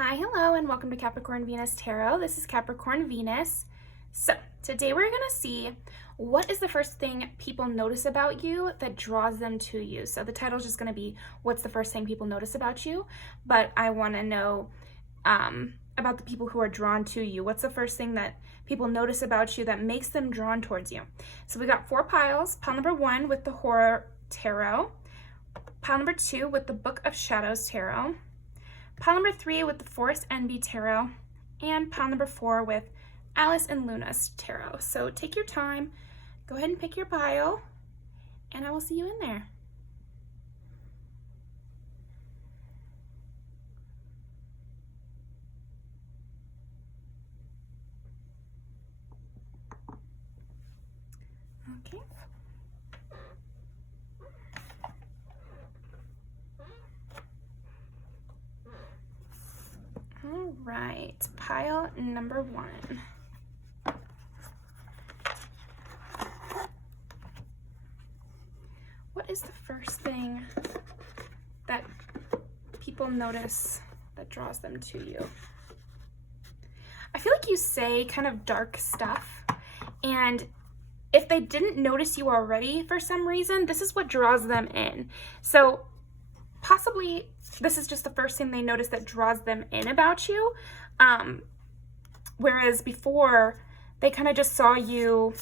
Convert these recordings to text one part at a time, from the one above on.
Hi, hello, and welcome to Capricorn Venus Tarot. This is Capricorn Venus. So, today we're going to see what is the first thing people notice about you that draws them to you. So the title is just going to be, what's the first thing people notice about you? But I want to know about the people who are drawn to you. What's the first thing that people notice about you that makes them drawn towards you? So we got 4 piles. Pile number 1 with the Horror Tarot. Pile number 2 with the Book of Shadows Tarot. Pile number 3 with the Forest Envy Tarot, and pile number 4 with Alice and Luna's Tarot. So take your time, go ahead and pick your pile, and I will see you in there. Okay. All right, pile number 1. What is the first thing that people notice that draws them to you? I feel like you say kind of dark stuff, and if they didn't notice you already for some reason, this is what draws them in. So possibly this is just the first thing they notice that draws them in about you. Whereas before, they kind of just saw you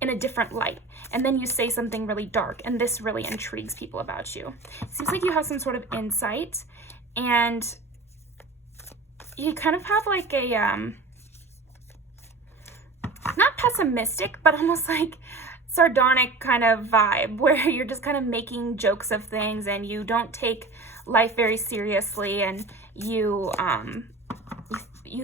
in a different light. And then you say something really dark, and this really intrigues people about you. It seems like you have some sort of insight, and you kind of have like a, not pessimistic, but almost like sardonic kind of vibe where you're just kind of making jokes of things and you don't take life very seriously, and you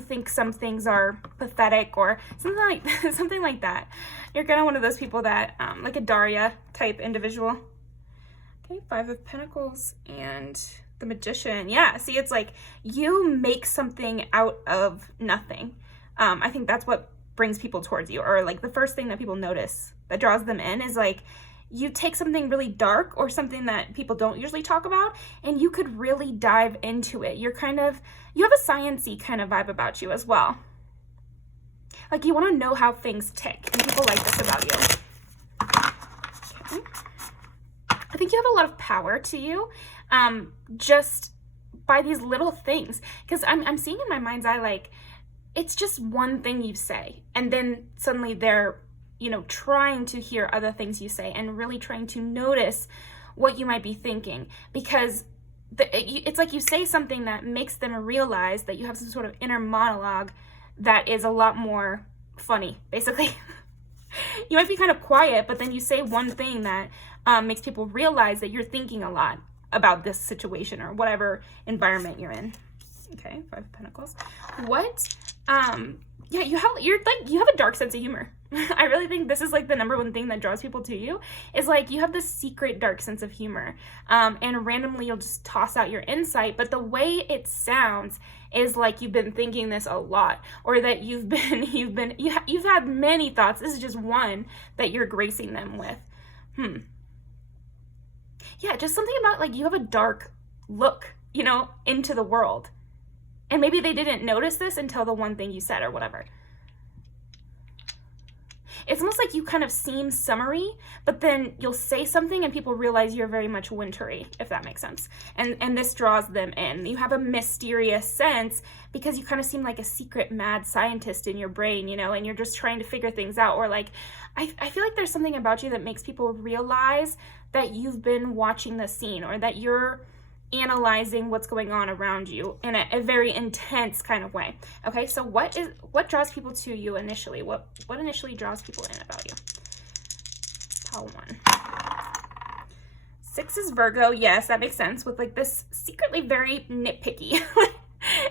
think some things are pathetic or something like that. You're kind of one of those people that like a Daria type individual. Okay, 5 of Pentacles and the Magician. Yeah, see, it's like you make something out of nothing. I think that's what brings people towards you, or like the first thing that people notice that draws them in is like you take something really dark or something that people don't usually talk about, and you could really dive into it. You have a science-y kind of vibe about you as well. Like you want to know how things tick, and people like this about you. Okay. I think you have a lot of power to you, just by these little things, because I'm seeing in my mind's eye, like, it's just one thing you say, and then suddenly they're, trying to hear other things you say and really trying to notice what you might be thinking, because it's like you say something that makes them realize that you have some sort of inner monologue that is a lot more funny, basically. You might be kind of quiet, but then you say one thing that makes people realize that you're thinking a lot about this situation or whatever environment you're in. Okay, 5 of Pentacles. What? Yeah, you have a dark sense of humor. I really think this is like the number one thing that draws people to you, is like you have this secret dark sense of humor. And randomly you'll just toss out your insight, but the way it sounds is like you've been thinking this a lot, or that you've had many thoughts. This is just one that you're gracing them with. Yeah, just something about like you have a dark look, into the world. And maybe they didn't notice this until the one thing you said or whatever. It's almost like you kind of seem summery, but then you'll say something and people realize you're very much wintry, if that makes sense. And this draws them in. You have a mysterious sense because you kind of seem like a secret mad scientist in your brain, and you're just trying to figure things out. Or like, I feel like there's something about you that makes people realize that you've been watching the scene, or that you're analyzing what's going on around you in a very intense kind of way. Okay, so what draws people to you initially? What initially draws people in about you? Pile 1. 6 is Virgo. Yes, that makes sense, with like this secretly very nitpicky.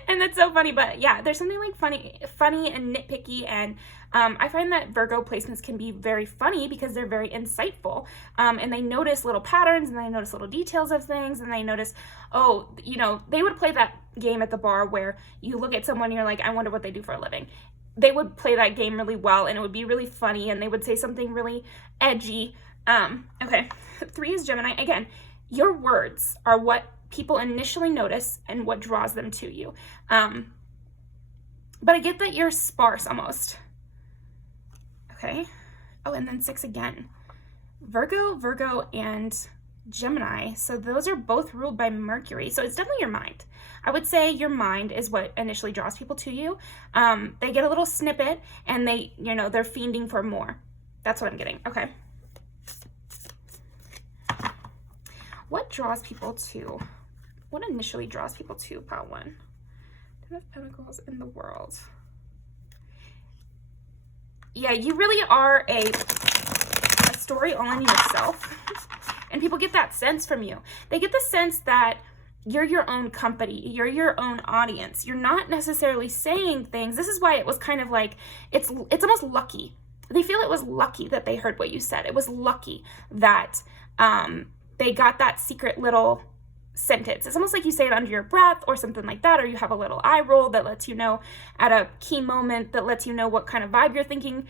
And that's so funny, but yeah, there's something like funny and nitpicky, and I find that Virgo placements can be very funny because they're very insightful, and they notice little patterns, and they notice little details of things, and they notice, they would play that game at the bar where you look at someone and you're like, I wonder what they do for a living. They would play that game really well, and it would be really funny, and they would say something really edgy. Okay, 3 is Gemini. Again, your words are what people initially notice and what draws them to you. But I get that you're sparse almost. Okay. Oh, and then 6 again. Virgo, and Gemini. So those are both ruled by Mercury. So it's definitely your mind. I would say your mind is what initially draws people to you. They get a little snippet and they're fiending for more. That's what I'm getting. Okay. What initially draws people to pile 1? 10 of Pentacles in the world. Yeah, you really are a story all in yourself. And people get that sense from you. They get the sense that you're your own company. You're your own audience. You're not necessarily saying things. This is why it was kind of like, it's almost lucky. They feel it was lucky that they heard what you said. It was lucky that they got that secret little sentence. It's almost like you say it under your breath or something like that, or you have a little eye roll that lets you know at a key moment, that lets you know what kind of vibe you're thinking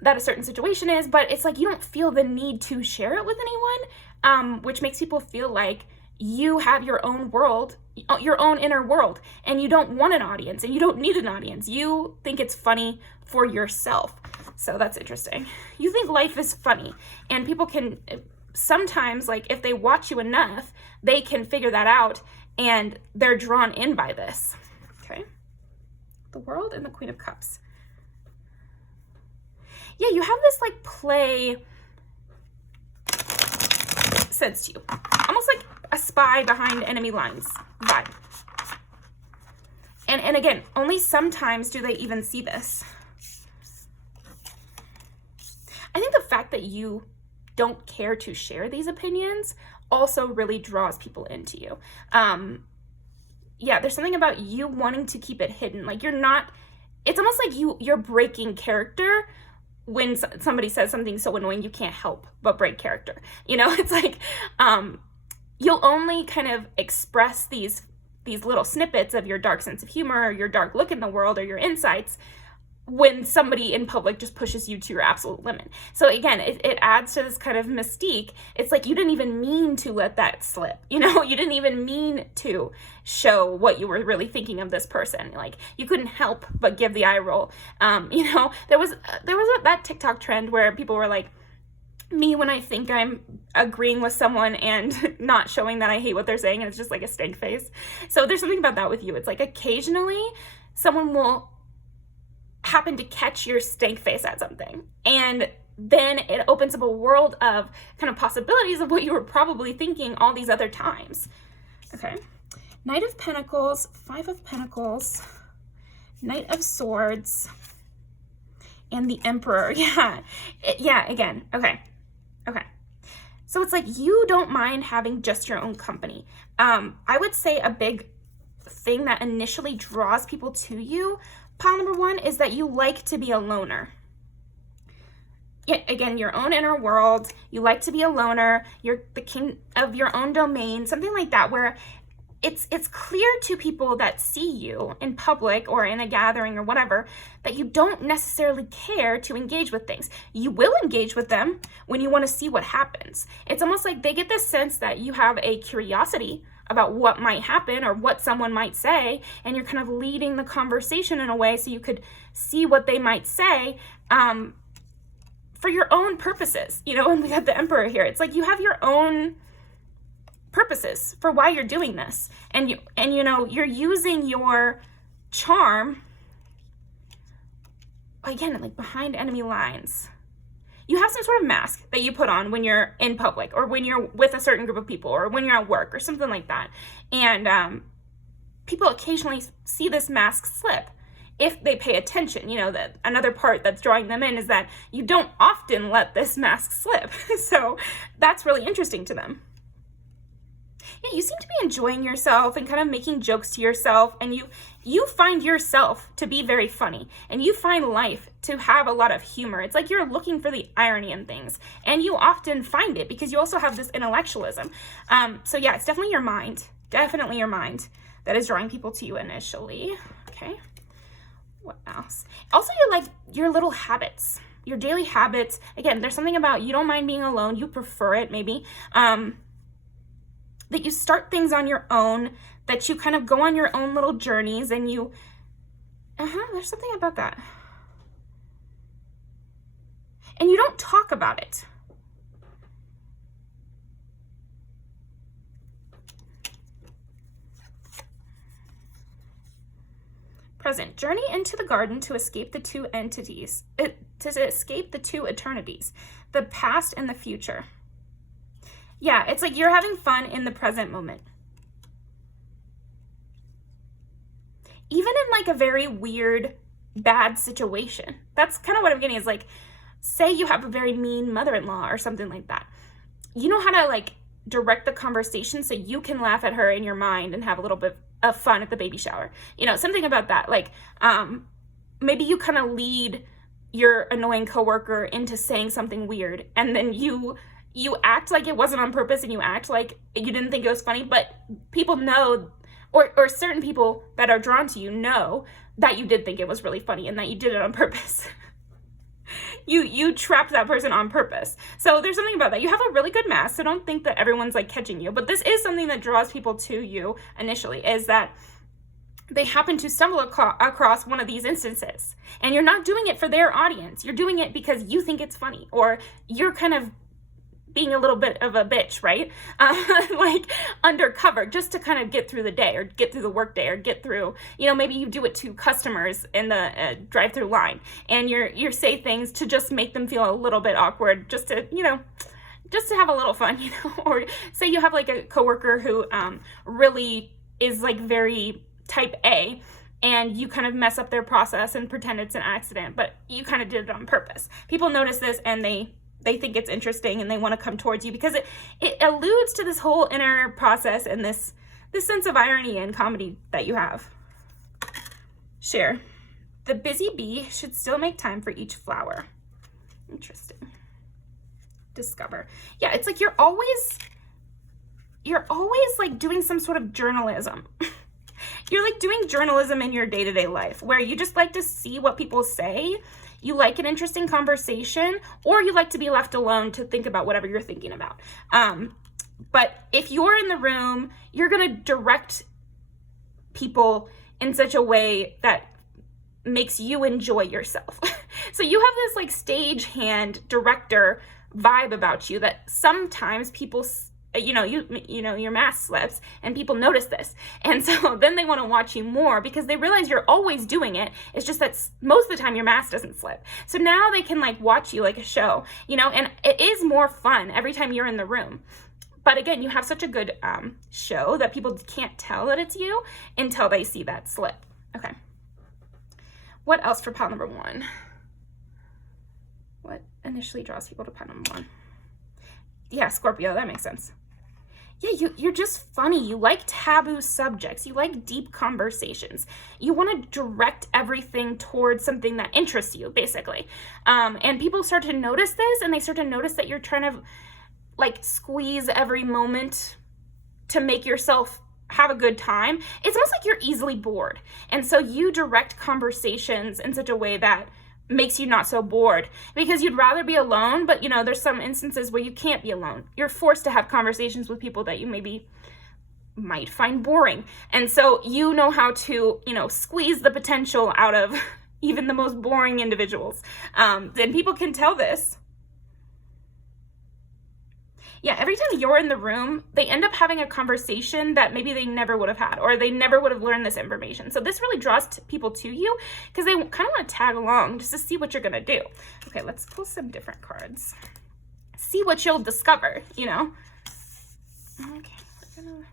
that a certain situation is, but it's like you don't feel the need to share it with anyone, which makes people feel like you have your own world, your own inner world, and you don't want an audience and you don't need an audience. You think it's funny for yourself. So that's interesting. You think life is funny, and people can sometimes, like if they watch you enough, they can figure that out and they're drawn in by this. Okay. The World and the Queen of Cups. Yeah, you have this like play sense to you. Almost like a spy behind enemy lines vibe. And again, only sometimes do they even see this. I think the fact that you don't care to share these opinions also really draws people into you. Yeah, there's something about you wanting to keep it hidden. Like you're not, it's almost like you're breaking character when somebody says something so annoying you can't help but break character. You know, it's like you'll only kind of express these little snippets of your dark sense of humor or your dark look in the world or your insights when somebody in public just pushes you to your absolute limit. So again, it adds to this kind of mystique. It's like you didn't even mean to let that slip. You know, you didn't even mean to show what you were really thinking of this person. Like you couldn't help but give the eye roll. You know, there was that TikTok trend where people were like, me when I think I'm agreeing with someone and not showing that I hate what they're saying, and it's just like a stank face. So there's something about that with you. It's like occasionally someone will happen to catch your stank face at something, and then it opens up a world of kind of possibilities of what you were probably thinking all these other times. Okay. Knight of Pentacles, 5 of Pentacles, Knight of Swords, and the Emperor. Yeah. Yeah, again. Okay. So it's like you don't mind having just your own company. I would say a big thing that initially draws people to you, pile number 1, is that you like to be a loner. Yeah, again, your own inner world. You like to be a loner. You're the king of your own domain, something like that, where it's clear to people that see you in public or in a gathering or whatever that you don't necessarily care to engage with things. You will engage with them when you want to see what happens. It's almost like they get this sense that you have a curiosity about what might happen or what someone might say, and you're kind of leading the conversation in a way so you could see what they might say for your own purposes. You know, and we got the Emperor here. It's like you have your own purposes for why you're doing this, and you know you're using your charm again, like behind enemy lines. You have some sort of mask that you put on when you're in public or when you're with a certain group of people or when you're at work or something like that, and people occasionally see this mask slip if they pay attention. You know, that another part that's drawing them in is that you don't often let this mask slip. So that's really interesting to them. Yeah, you seem to be enjoying yourself and kind of making jokes to yourself, and you find yourself to be very funny, and you find life to have a lot of humor. It's like you're looking for the irony in things, and you often find it because you also have this intellectualism. So yeah, it's definitely your mind that is drawing people to you initially. Okay, what else? Also, your little habits, your daily habits. Again, there's something about you don't mind being alone. You prefer it maybe. that you start things on your own, that you kind of go on your own little journeys, and you, there's something about that. And you don't talk about it. Present, journey into the garden to escape the two entities, to escape the two eternities, the past and the future. Yeah, it's like you're having fun in the present moment. Even in like a very weird, bad situation. That's kind of what I'm getting is like, say you have a very mean mother-in-law or something like that. You know how to like direct the conversation so you can laugh at her in your mind and have a little bit of fun at the baby shower. You know, something about that. Like, maybe you kind of lead your annoying coworker into saying something weird, and then you act like it wasn't on purpose, and you act like you didn't think it was funny, but people know, or certain people that are drawn to you know that you did think it was really funny and that you did it on purpose. You trapped that person on purpose. So there's something about that. You have a really good mask, so don't think that everyone's like catching you. But this is something that draws people to you initially, is that they happen to stumble across one of these instances. And you're not doing it for their audience. You're doing it because you think it's funny, or you're kind of being a little bit of a bitch, right? Like undercover, just to kind of get through the day, or get through the work day, or get through, you know, maybe you do it to customers in the drive-through line, and you say things to just make them feel a little bit awkward, just to, you know, just to have a little fun, you know. Or say you have like a coworker who really is like very type A, and you kind of mess up their process and pretend it's an accident, but you kind of did it on purpose. People notice this, and they think it's interesting, and they want to come towards you because it alludes to this whole inner process and this sense of irony and comedy that you have. Share. The busy bee should still make time for each flower. Interesting. Discover. Yeah, it's like you're always like doing some sort of journalism. You're like doing journalism in your day-to-day life, where you just like to see what people say. You like an interesting conversation, or you like to be left alone to think about whatever you're thinking about. But if you're in the room, you're going to direct people in such a way that makes you enjoy yourself. So you have this like stagehand director vibe about you that sometimes people, you know, your mask slips and people notice this. And so then they want to watch you more because they realize you're always doing it. It's just that most of the time your mask doesn't slip. So now they can like watch you like a show, you know, and it is more fun every time you're in the room. But again, you have such a good show that people can't tell that it's you until they see that slip. Okay. What else for pile number 1? What initially draws people to pile number 1? Yeah, Scorpio, that makes sense. Yeah, you're just funny. You like taboo subjects. You like deep conversations. You want to direct everything towards something that interests you, basically. And people start to notice this, and they start to notice that you're trying to like squeeze every moment to make yourself have a good time. It's almost like you're easily bored. And so you direct conversations in such a way that makes you not so bored, because you'd rather be alone, but you know, there's some instances where you can't be alone. You're forced to have conversations with people that you maybe might find boring. And so you know how to, you know, squeeze the potential out of even the most boring individuals. And people can tell this. Yeah, every time you're in the room, they end up having a conversation that maybe they never would have had, or they never would have learned this information. So this really draws people to you because they kind of want to tag along just to see what you're going to do. Okay, let's pull some different cards. See what you'll discover, you know? Okay, we're going to...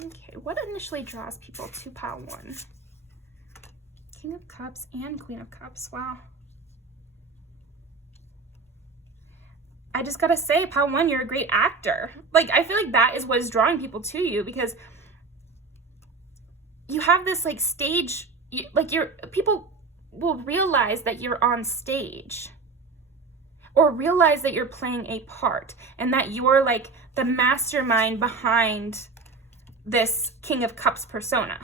Okay, what initially draws people to pile 1? King of Cups and Queen of Cups. Wow. I just gotta say, pile 1, you're a great actor. Like, I feel like that is what is drawing people to you, because you have this like stage, like people will realize that you're on stage, or realize that you're playing a part, and that you're like the mastermind behind this King of Cups persona.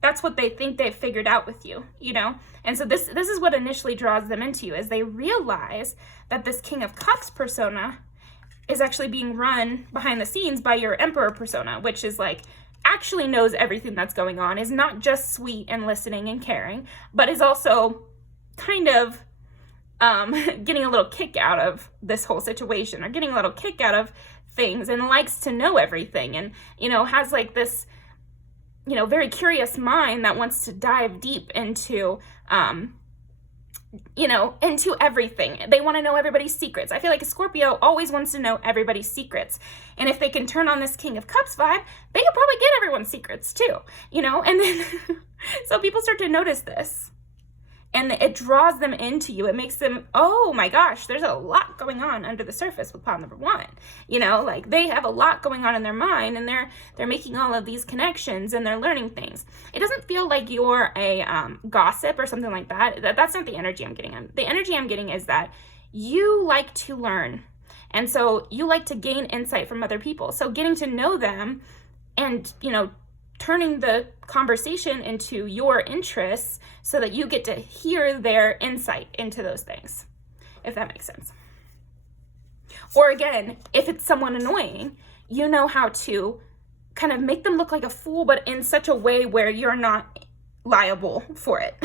That's what they think they've figured out with you, you know? And so this is what initially draws them into you, is they realize that this King of Cups persona is actually being run behind the scenes by your Emperor persona, which is like, actually knows everything that's going on, is not just sweet and listening and caring, but is also kind of getting a little kick out of this whole situation, or getting a little kick out of things, and likes to know everything, and, you know, has like this, you know, very curious mind that wants to dive deep into, you know, into everything. They want to know everybody's secrets. I feel like a Scorpio always wants to know everybody's secrets. And if they can turn on this King of Cups vibe, they can probably get everyone's secrets too, you know? And then, so people start to notice this. And it draws them into you. It makes them, oh my gosh, there's a lot going on under the surface with pile number one. You know, like they have a lot going on in their mind, and they're making all of these connections, and they're learning things. It doesn't feel like you're a gossip or something like that. That's not the energy I'm getting. The energy I'm getting is that you like to learn. And so you like to gain insight from other people. So getting to know them and, you know, turning the conversation into your interests so that you get to hear their insight into those things, if that makes sense. Or again, if it's someone annoying, you know how to kind of make them look like a fool, but in such a way where you're not liable for it.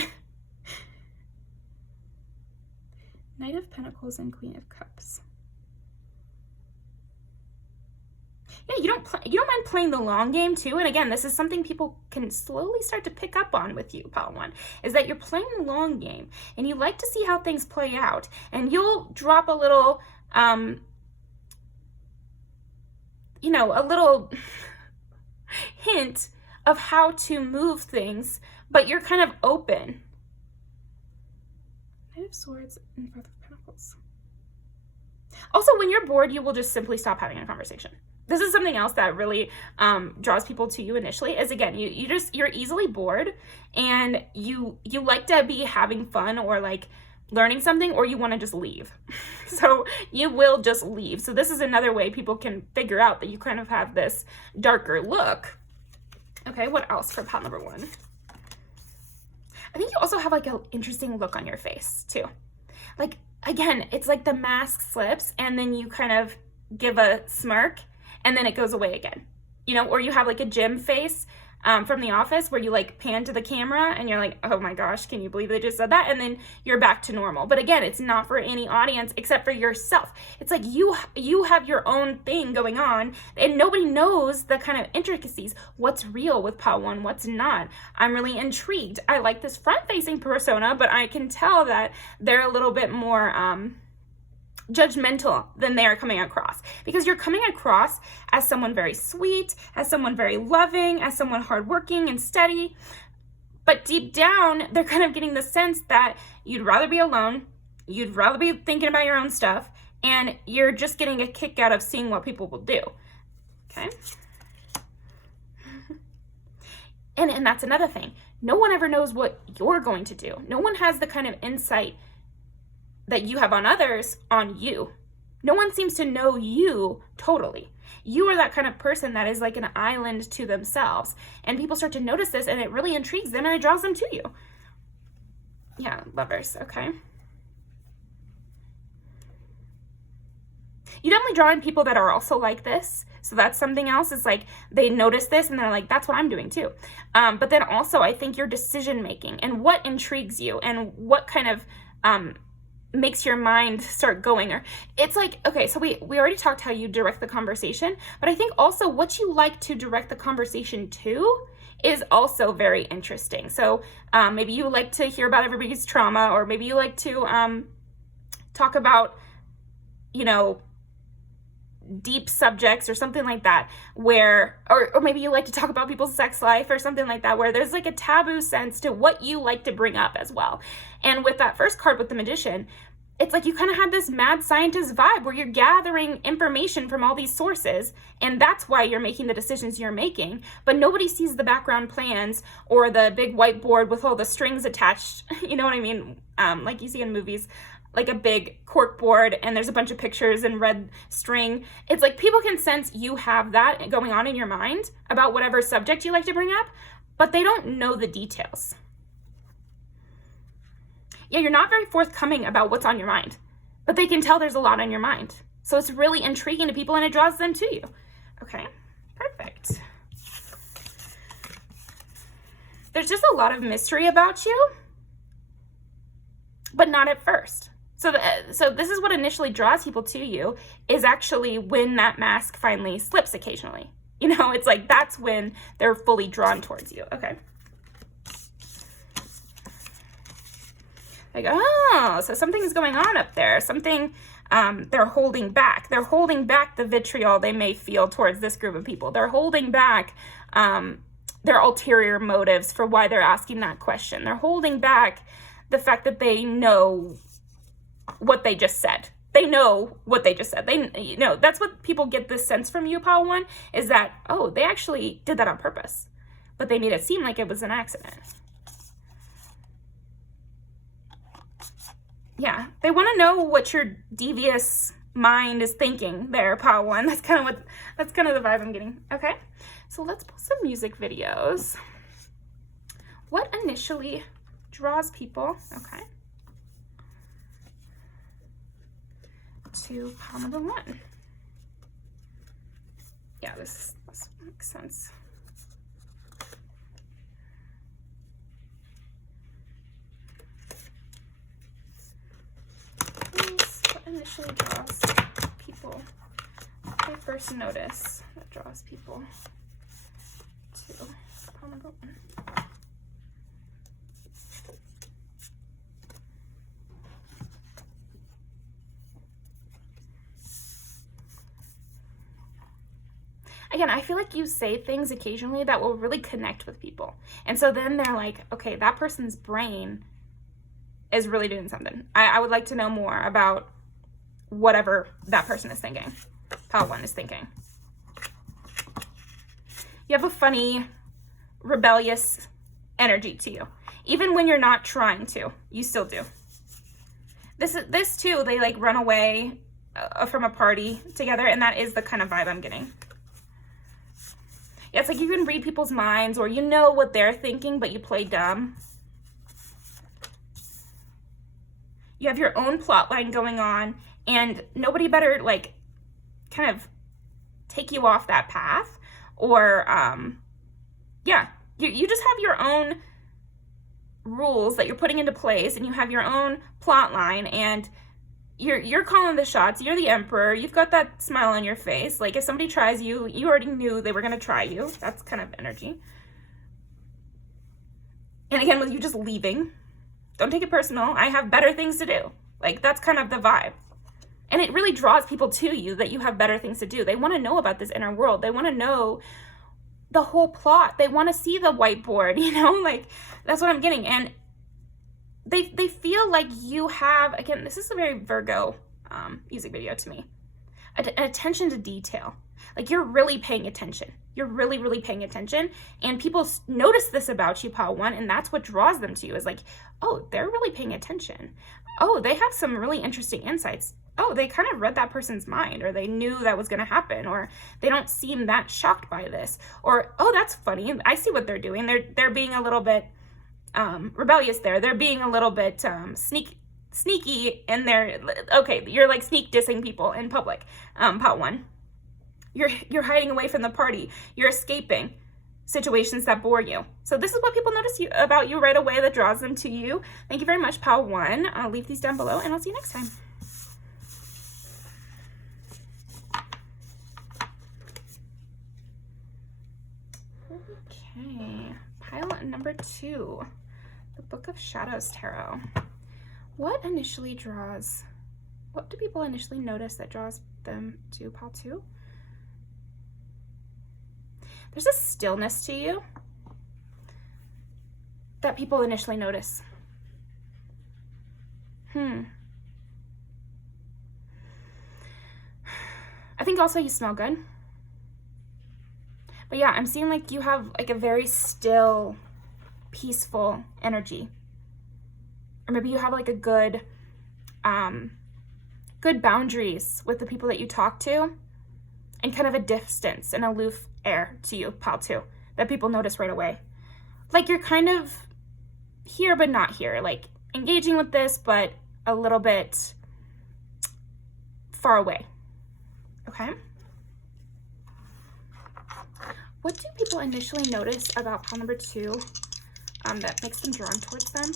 Knight of Pentacles and Queen of Cups. Yeah, you don't mind playing the long game too. And again, this is something people can slowly start to pick up on with you, Pile One, is that you're playing the long game, and you like to see how things play out. And you'll drop a little, you know, a little hint of how to move things, but you're kind of open. Knight of Swords and Five of Pentacles. Also, when you're bored, you will just simply stop having a conversation. This is something else that really draws people to you initially, is again, you're easily bored, and you like to be having fun or like learning something, or you want to just leave. So you will just leave. So this is another way people can figure out that you kind of have this darker look. Okay, what else for pile number one? I think you also have like an interesting look on your face too. Like, again, it's like the mask slips, and then you kind of give a smirk, and then it goes away again, you know, or you have like a gym face from The Office where you like pan to the camera and you're like, oh my gosh, can you believe they just said that? And then you're back to normal. But again, it's not for any audience except for yourself. It's like you have your own thing going on, and nobody knows the kind of intricacies. What's real with pile one, what's not. I'm really intrigued. I like this front-facing persona, but I can tell that they're a little bit more judgmental than they are coming across, because you're coming across as someone very sweet, as someone very loving, as someone hardworking and steady, but deep down they're kind of getting the sense that you'd rather be alone, you'd rather be thinking about your own stuff, and you're just getting a kick out of seeing what people will do. Okay. And that's another thing. No one ever knows what you're going to do. No one has the kind of insight that you have on others on you. No one seems to know you totally. You are that kind of person that is like an island to themselves, and people start to notice this, and it really intrigues them, and it draws them to you. Yeah, Lovers, okay. You definitely draw in people that are also like this. So that's something else. It's like they notice this and they're like, that's what I'm doing too. But then also I think your decision making and what intrigues you and what kind of makes your mind start going, or it's like, okay, so we already talked how you direct the conversation, but I think also what you like to direct the conversation to is also very interesting. So maybe you like to hear about everybody's trauma, or maybe you like to talk about, you know, deep subjects or something like that, where, or maybe you like to talk about people's sex life or something like that, where there's like a taboo sense to what you like to bring up as well. And with that first card with the Magician, it's like you kind of have this mad scientist vibe where you're gathering information from all these sources, and that's why you're making the decisions you're making, but nobody sees the background plans or the big whiteboard with all the strings attached, you know what I mean, like you see in movies, like a big cork board and there's a bunch of pictures and red string. It's like people can sense you have that going on in your mind about whatever subject you like to bring up, but they don't know the details. Yeah, you're not very forthcoming about what's on your mind, but they can tell there's a lot on your mind. So it's really intriguing to people and it draws them to you. Okay, perfect. There's just a lot of mystery about you, but not at first. So this is what initially draws people to you, is actually when that mask finally slips occasionally. You know, it's like that's when they're fully drawn towards you. Okay. Like, oh, so something's going on up there. Something they're holding back. They're holding back the vitriol they may feel towards this group of people. They're holding back their ulterior motives for why they're asking that question. They're holding back the fact that they know what they just said. They know what they just said. You know, that's what people get this sense from you, Pile 1, is that, oh, they actually did that on purpose, but they made it seem like it was an accident. Yeah, they want to know what your devious mind is thinking there, Pile 1. That's kind of the vibe I'm getting. Okay, so let's pull some music videos. What initially draws people, okay, to pile number 1? Yeah, this makes sense. What initially draws people? I first notice that draws people to pile number 1. Again, I feel like you say things occasionally that will really connect with people. And so then they're like, okay, that person's brain is really doing something. I would like to know more about whatever that person is thinking. Pile 1 is thinking. You have a funny, rebellious energy to you. Even when you're not trying to, you still do. This too, they like run away from a party together, and that is the kind of vibe I'm getting. Yeah, it's like you can read people's minds, or you know what they're thinking, but you play dumb. You have your own plot line going on, and nobody better like kind of take you off that path, or yeah, you just have your own rules that you're putting into place, and you have your own plot line, and you're calling the shots. You're the emperor. You've got that smile on your face. Like if somebody tries you, you already knew they were going to try you. That's kind of energy. And again, with you just leaving, don't take it personal. I have better things to do. Like that's kind of the vibe. And it really draws people to you that you have better things to do. They want to know about this inner world. They want to know the whole plot. They want to see the whiteboard, you know, like that's what I'm getting. And they feel like you have, again, this is a very Virgo music video to me, an attention to detail. Like you're really paying attention. You're really, really paying attention. And people notice this about you, Pile 1, and that's what draws them to you, is like, oh, they're really paying attention. Oh, they have some really interesting insights. Oh, they kind of read that person's mind, or they knew that was going to happen, or they don't seem that shocked by this, or, oh, that's funny. I see what they're doing. They're being a little bit rebellious there. They're being a little bit sneaky in their, okay, you're like sneak dissing people in public, Pile 1. You're hiding away from the party. You're escaping situations that bore you. So this is what people notice about you right away that draws them to you. Thank you very much, Pile 1. I'll leave these down below, and I'll see you next time. Okay, pile number 2, the Book of Shadows Tarot. What do people initially notice that draws them to pile 2? There's a stillness to you that people initially notice. I think also you smell good. But yeah, I'm seeing like you have like a very still, peaceful energy. Or maybe you have like a good boundaries with the people that you talk to, and kind of a distance, an aloof air to you, pile 2, that people notice right away. like you're kind of here but not here, like engaging with this but a little bit far away. Okay. What do people initially notice about pile number 2 that makes them drawn towards them?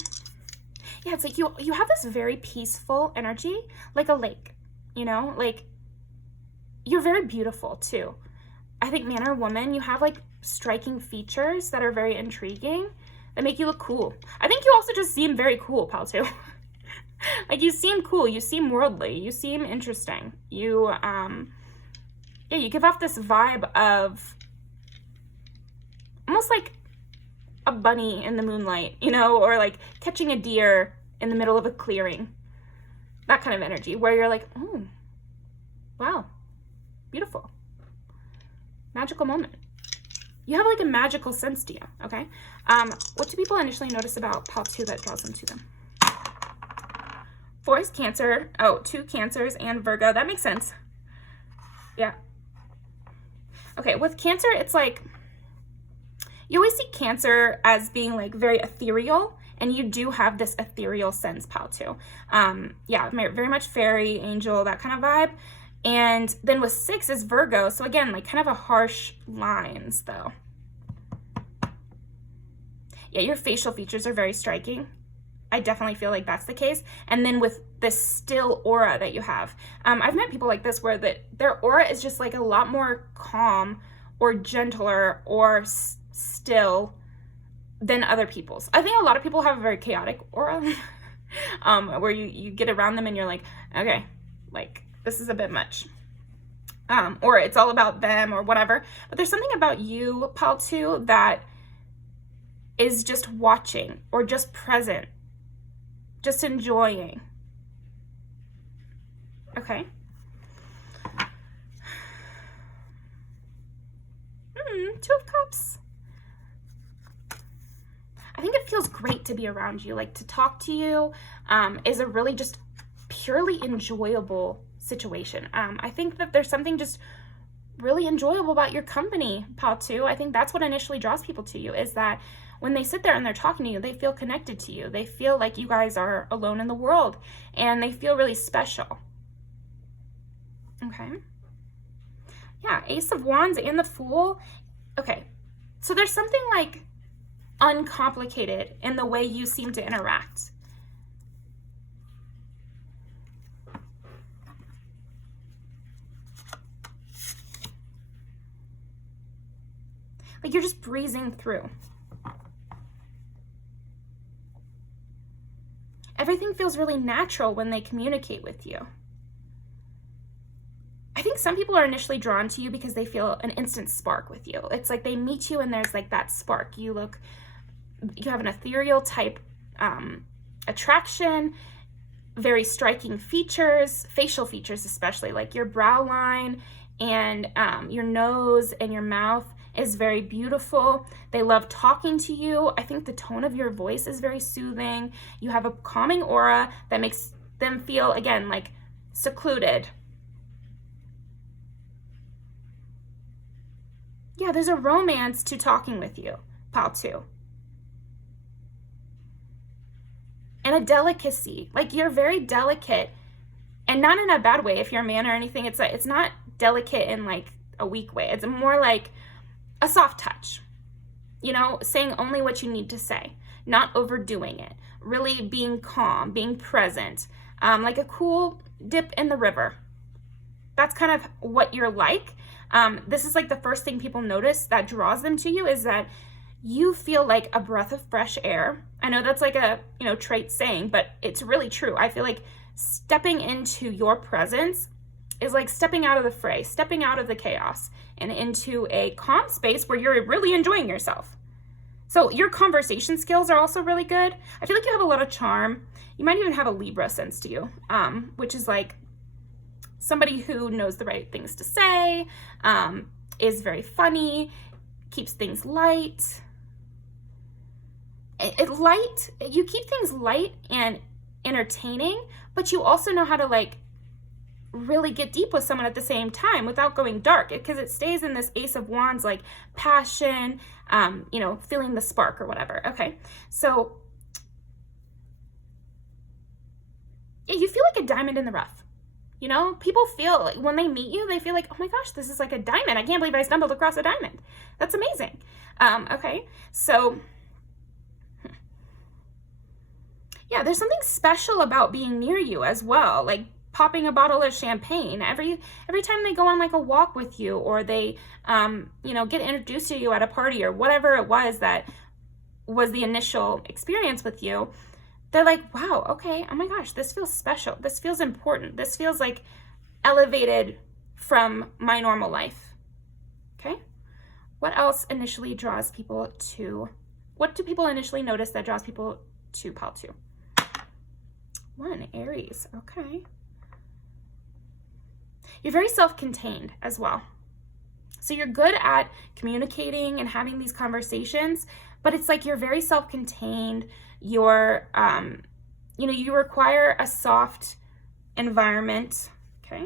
Yeah, it's like you have this very peaceful energy, like a lake, you know, like you're very beautiful too. I think man or woman, you have like striking features that are very intriguing, that make you look cool. I think you also just seem very cool, pal, too. Like you seem cool, you seem worldly, you seem interesting. You, yeah, you give off this vibe of almost like a bunny in the moonlight, you know, or like catching a deer in the middle of a clearing. That kind of energy where you're like, oh, wow, beautiful. Magical moment. You have like a magical sense to you, okay? What do people initially notice about pile 2 that draws them to them? 4 is Cancer. Oh, 2 Cancers and Virgo. That makes sense. Yeah. Okay, with Cancer, it's like, you always see Cancer as being like very ethereal, and you do have this ethereal sense, pile 2. Yeah, very much fairy, angel, that kind of vibe. And then with 6 is Virgo. So again, like kind of a harsh lines though. Yeah, your facial features are very striking. I definitely feel like that's the case. And then with this still aura that you have, I've met people like this where their aura is just like a lot more calm or gentler or still than other people's. I think a lot of people have a very chaotic aura where you get around them and you're like, okay, like this is a bit much. Or it's all about them or whatever. But there's something about you, pile 2, that is just watching or just present, just enjoying. Okay. 2 of Cups. I think it feels great to be around you. Like to talk to you is a really just purely enjoyable situation. I think that there's something just really enjoyable about your company, pile 2. I think that's what initially draws people to you, is that when they sit there and they're talking to you, they feel connected to you. They feel like you guys are alone in the world, and they feel really special. Okay. Yeah, Ace of Wands and the Fool. Okay, so there's something like uncomplicated in the way you seem to interact. Like you're just breezing through. Everything feels really natural when they communicate with you. I think some people are initially drawn to you because they feel an instant spark with you. It's like they meet you and there's like that spark. You have an ethereal type attraction, very striking features, facial features especially, like your brow line and your nose and your mouth is very beautiful. They love talking to you. I think the tone of your voice is very soothing. You have a calming aura that makes them feel, again, like secluded. Yeah, there's a romance to talking with you, pile 2. And a delicacy. Like you're very delicate, and not in a bad way if you're a man or anything. It's not delicate in like a weak way. It's more like a soft touch, you know, saying only what you need to say, not overdoing it, really being calm, being present, like a cool dip in the river. That's kind of what you're like. This is like the first thing people notice that draws them to you, is that you feel like a breath of fresh air. I know that's like a, trait saying, but it's really true. I feel like stepping into your presence is like stepping out of the fray, stepping out of the chaos and into a calm space where you're really enjoying yourself. So your conversation skills are also really good. I feel like you have a lot of charm. You might even have a Libra sense to you, which is like somebody who knows the right things to say, is very funny, keeps things light. You keep things light and entertaining, but you also know how to like really get deep with someone at the same time without going dark, because it stays in this Ace of Wands, like passion, you know, feeling the spark or whatever. Okay, so yeah, you feel like a diamond in the rough. You know, people feel like when they meet you, they feel like, oh my gosh, this is like a diamond. I can't believe I stumbled across a diamond. That's amazing. Okay, so yeah, there's something special about being near you as well, like popping a bottle of champagne every time they go on like a walk with you, or they you know, get introduced to you at a party or whatever it was that was the initial experience with you. They're like, wow, okay, oh my gosh, this feels special. This feels important. This feels like elevated from my normal life. Okay? What else initially draws people to, what do people initially notice that draws people to Pal 2? 1, Aries, okay. You're very self-contained as well. So you're good at communicating and having these conversations, but it's like you're very self-contained. You're, you know, you require a soft environment, okay?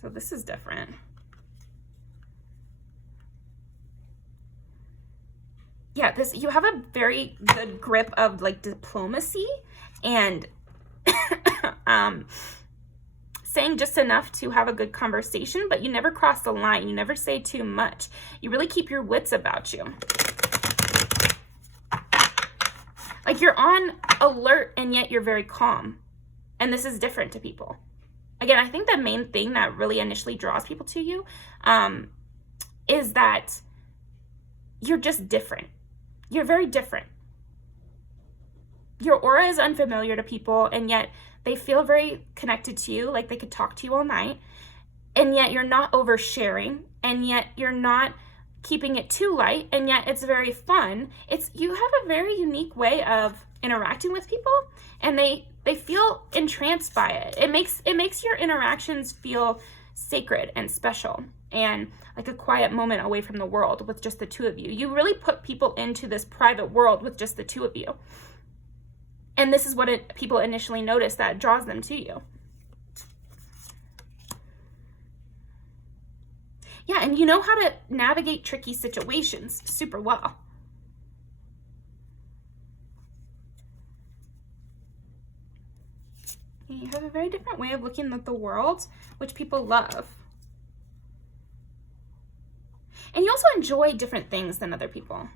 So this is different. Yeah, this, you have a very good grip of like diplomacy and saying just enough to have a good conversation, but you never cross the line. You never say too much. You really keep your wits about you. Like you're on alert and yet you're very calm. And this is different to people. Again, I think the main thing that really initially draws people to you is that you're just different. You're very different. Your aura is unfamiliar to people, and yet they feel very connected to you, like they could talk to you all night, and yet you're not oversharing, and yet you're not keeping it too light, and yet it's very fun. You have a very unique way of interacting with people, and they feel entranced by it. It makes your interactions feel sacred and special, and like a quiet moment away from the world with just the two of you. You really put people into this private world with just the two of you. And this is what people initially notice that draws them to you. Yeah, and you know how to navigate tricky situations super well. You have a very different way of looking at the world, which people love. And you also enjoy different things than other people.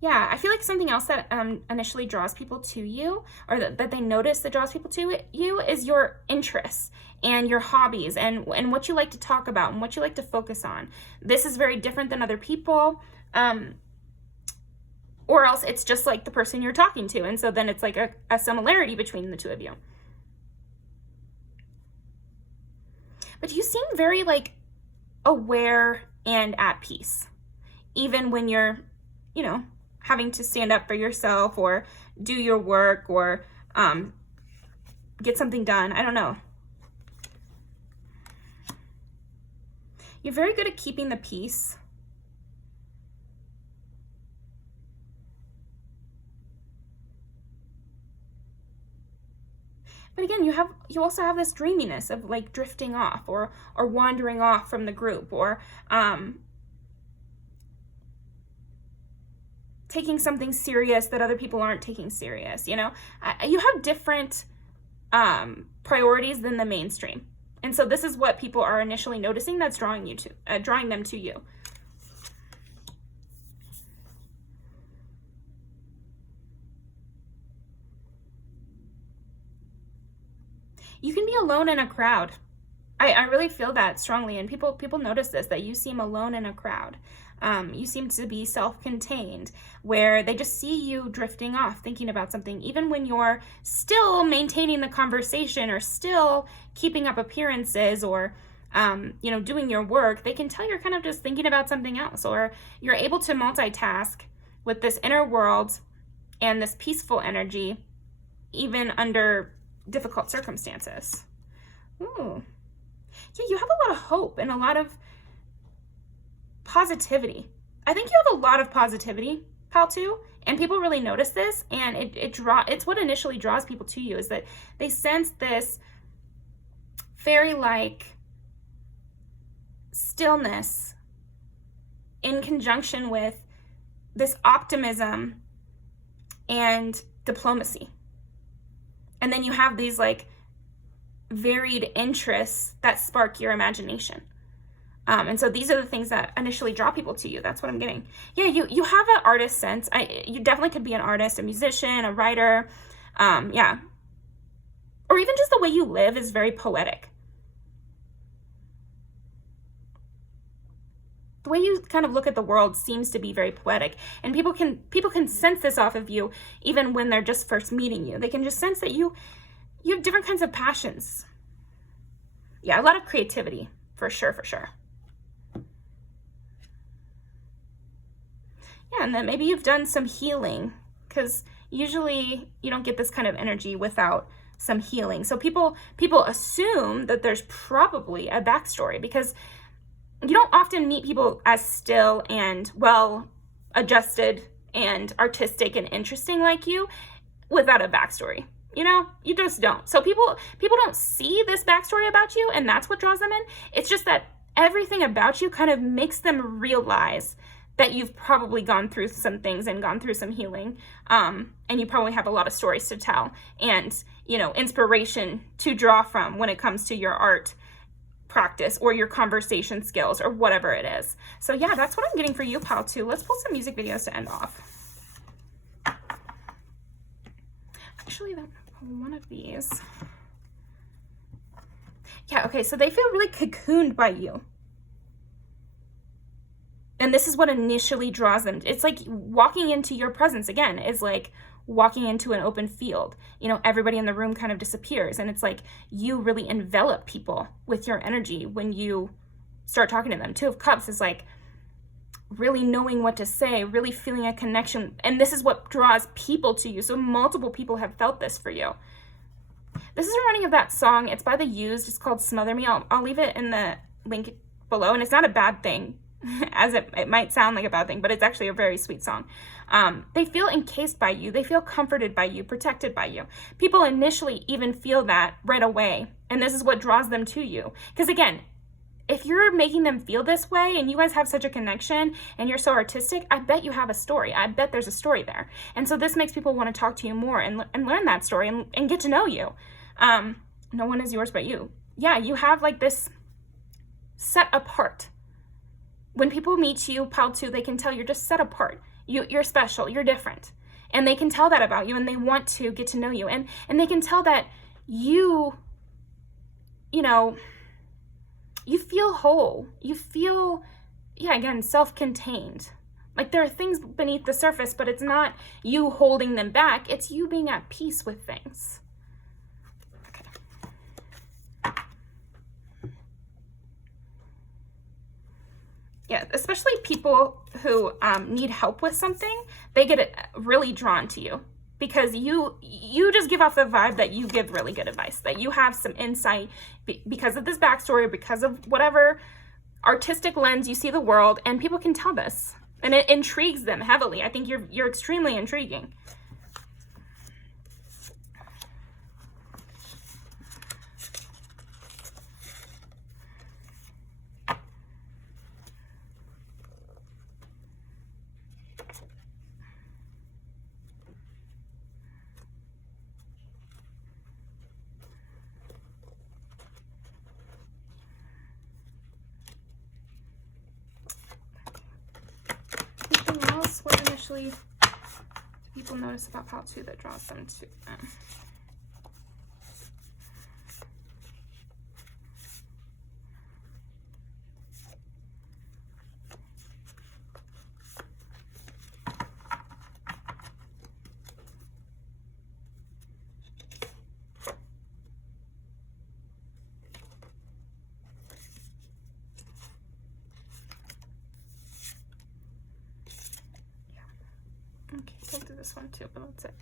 Yeah, I feel like something else that initially draws people to you, or that they notice that draws people to you, is your interests and your hobbies and what you like to talk about and what you like to focus on. This is very different than other people, or else it's just like the person you're talking to, and so then it's like a similarity between the two of you. But you seem very like aware and at peace, even when you're, you know, having to stand up for yourself or do your work or get something done. I don't know. You're very good at keeping the peace. But again, you also have this dreaminess of like drifting off or wandering off from the group, or taking something serious that other people aren't taking serious. You know, you have different priorities than the mainstream, and so this is what people are initially noticing that's drawing them to you. You can be alone in a crowd. I really feel that strongly, and people notice this, that you seem alone in a crowd. You seem to be self-contained, where they just see you drifting off, thinking about something, even when you're still maintaining the conversation or still keeping up appearances or, you know, doing your work. They can tell you're kind of just thinking about something else, or you're able to multitask with this inner world and this peaceful energy, even under difficult circumstances. Ooh. Yeah, you have a lot of hope and a lot of positivity. I think you have a lot of positivity, pal, too, and people really notice this, and it's what initially draws people to you, is that they sense this fairy-like stillness in conjunction with this optimism and diplomacy. And then you have these like varied interests that spark your imagination. And so these are the things that initially draw people to you. That's what I'm getting. Yeah, you have an artist sense. You definitely could be an artist, a musician, a writer. Yeah. Or even just the way you live is very poetic. The way you kind of look at the world seems to be very poetic. And people can sense this off of you even when they're just first meeting you. They can just sense that you have different kinds of passions. Yeah, a lot of creativity, for sure, for sure. Yeah, and then maybe you've done some healing, because usually you don't get this kind of energy without some healing. So people assume that there's probably a backstory, because you don't often meet people as still and well adjusted and artistic and interesting like you without a backstory. You know, you just don't. So people don't see this backstory about you, and that's what draws them in. It's just that everything about you kind of makes them realize that you've probably gone through some things and gone through some healing, and you probably have a lot of stories to tell and, you know, inspiration to draw from when it comes to your art practice or your conversation skills or whatever it is. So yeah, that's what I'm getting for you, pal, too. Let's pull some music videos to end off. Actually, one of these. Yeah, okay, so they feel really cocooned by you. And this is what initially draws them. It's like walking into your presence, again, is like walking into an open field. You know, everybody in the room kind of disappears, and it's like you really envelop people with your energy when you start talking to them. Two of Cups is like really knowing what to say, really feeling a connection, and this is what draws people to you. So multiple people have felt this for you. This is a running of that song. It's by The Used. It's called Smother Me. I'll leave it in the link below, and it's not a bad thing, as it might sound like a bad thing, but it's actually a very sweet song. They feel encased by you. They feel comforted by you, protected by you. People initially even feel that right away, and this is what draws them to you. Because again, if you're making them feel this way and you guys have such a connection and you're so artistic, I bet you have a story. I bet there's a story there. And so this makes people want to talk to you more and learn that story and get to know you. No one is yours but you. Yeah, you have like this set apart. When people meet you, pal, too, they can tell you're just set apart. You're special, you're different. And they can tell that about you, and they want to get to know you. And they can tell that you know, you feel whole. You feel, yeah, again, self-contained. Like there are things beneath the surface, but it's not you holding them back. It's you being at peace with things. Yeah, especially people who need help with something, they get really drawn to you because you just give off the vibe that you give really good advice, that you have some insight because of this backstory, because of whatever artistic lens you see the world, and people can tell this, and it intrigues them heavily. I think you're extremely intriguing. What initially do people notice about pal 2 that draws them to them? Okay, we'll do this one too, but that's it.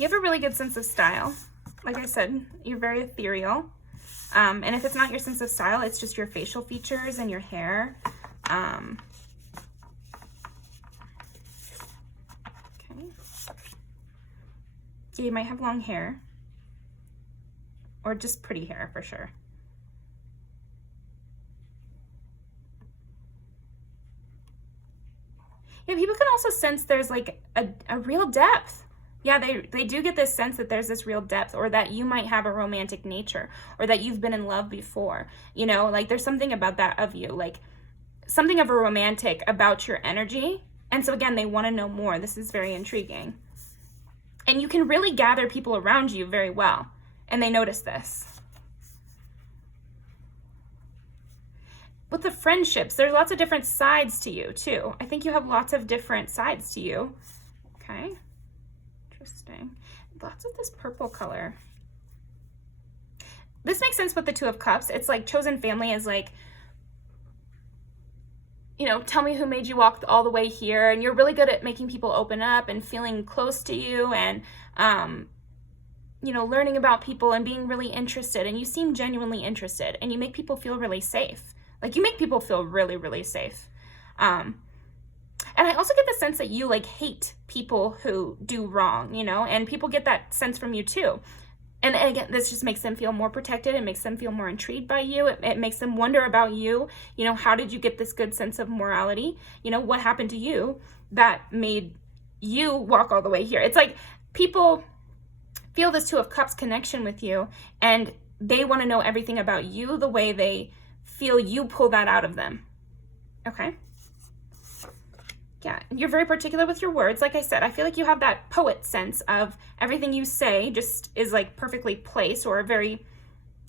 You have a really good sense of style. Like I said, you're very ethereal. And if it's not your sense of style, it's just your facial features and your hair. Okay. Yeah, you might have long hair. Or just pretty hair for sure. Yeah, people can also sense there's like a real depth. Yeah, they do get this sense that there's this real depth, or that you might have a romantic nature, or that you've been in love before. You know, like there's something about that of you, like something of a romantic about your energy. And so again, they want to know more. This is very intriguing. And you can really gather people around you very well, and they notice this. With the friendships, there's lots of different sides to you too. I think you have lots of different sides to you. Okay, interesting. Lots of this purple color. This makes sense with the Two of Cups. It's like chosen family is like, you know, tell me who made you walk all the way here. And you're really good at making people open up and feeling close to you, and, you know, learning about people and being really interested. And you seem genuinely interested, and you make people feel really safe. Like you make people feel really, really safe. And I also get the sense that you like hate people who do wrong, you know, and people get that sense from you too. And again, this just makes them feel more protected. It makes them feel more intrigued by you. It makes them wonder about you. You know, how did you get this good sense of morality? You know, what happened to you that made you walk all the way here? It's like people feel this Two of Cups connection with you, and they want to know everything about you the way they feel you pull that out of them. Okay? Yeah, you're very particular with your words. Like I said, I feel like you have that poet sense of everything you say just is like perfectly placed, or very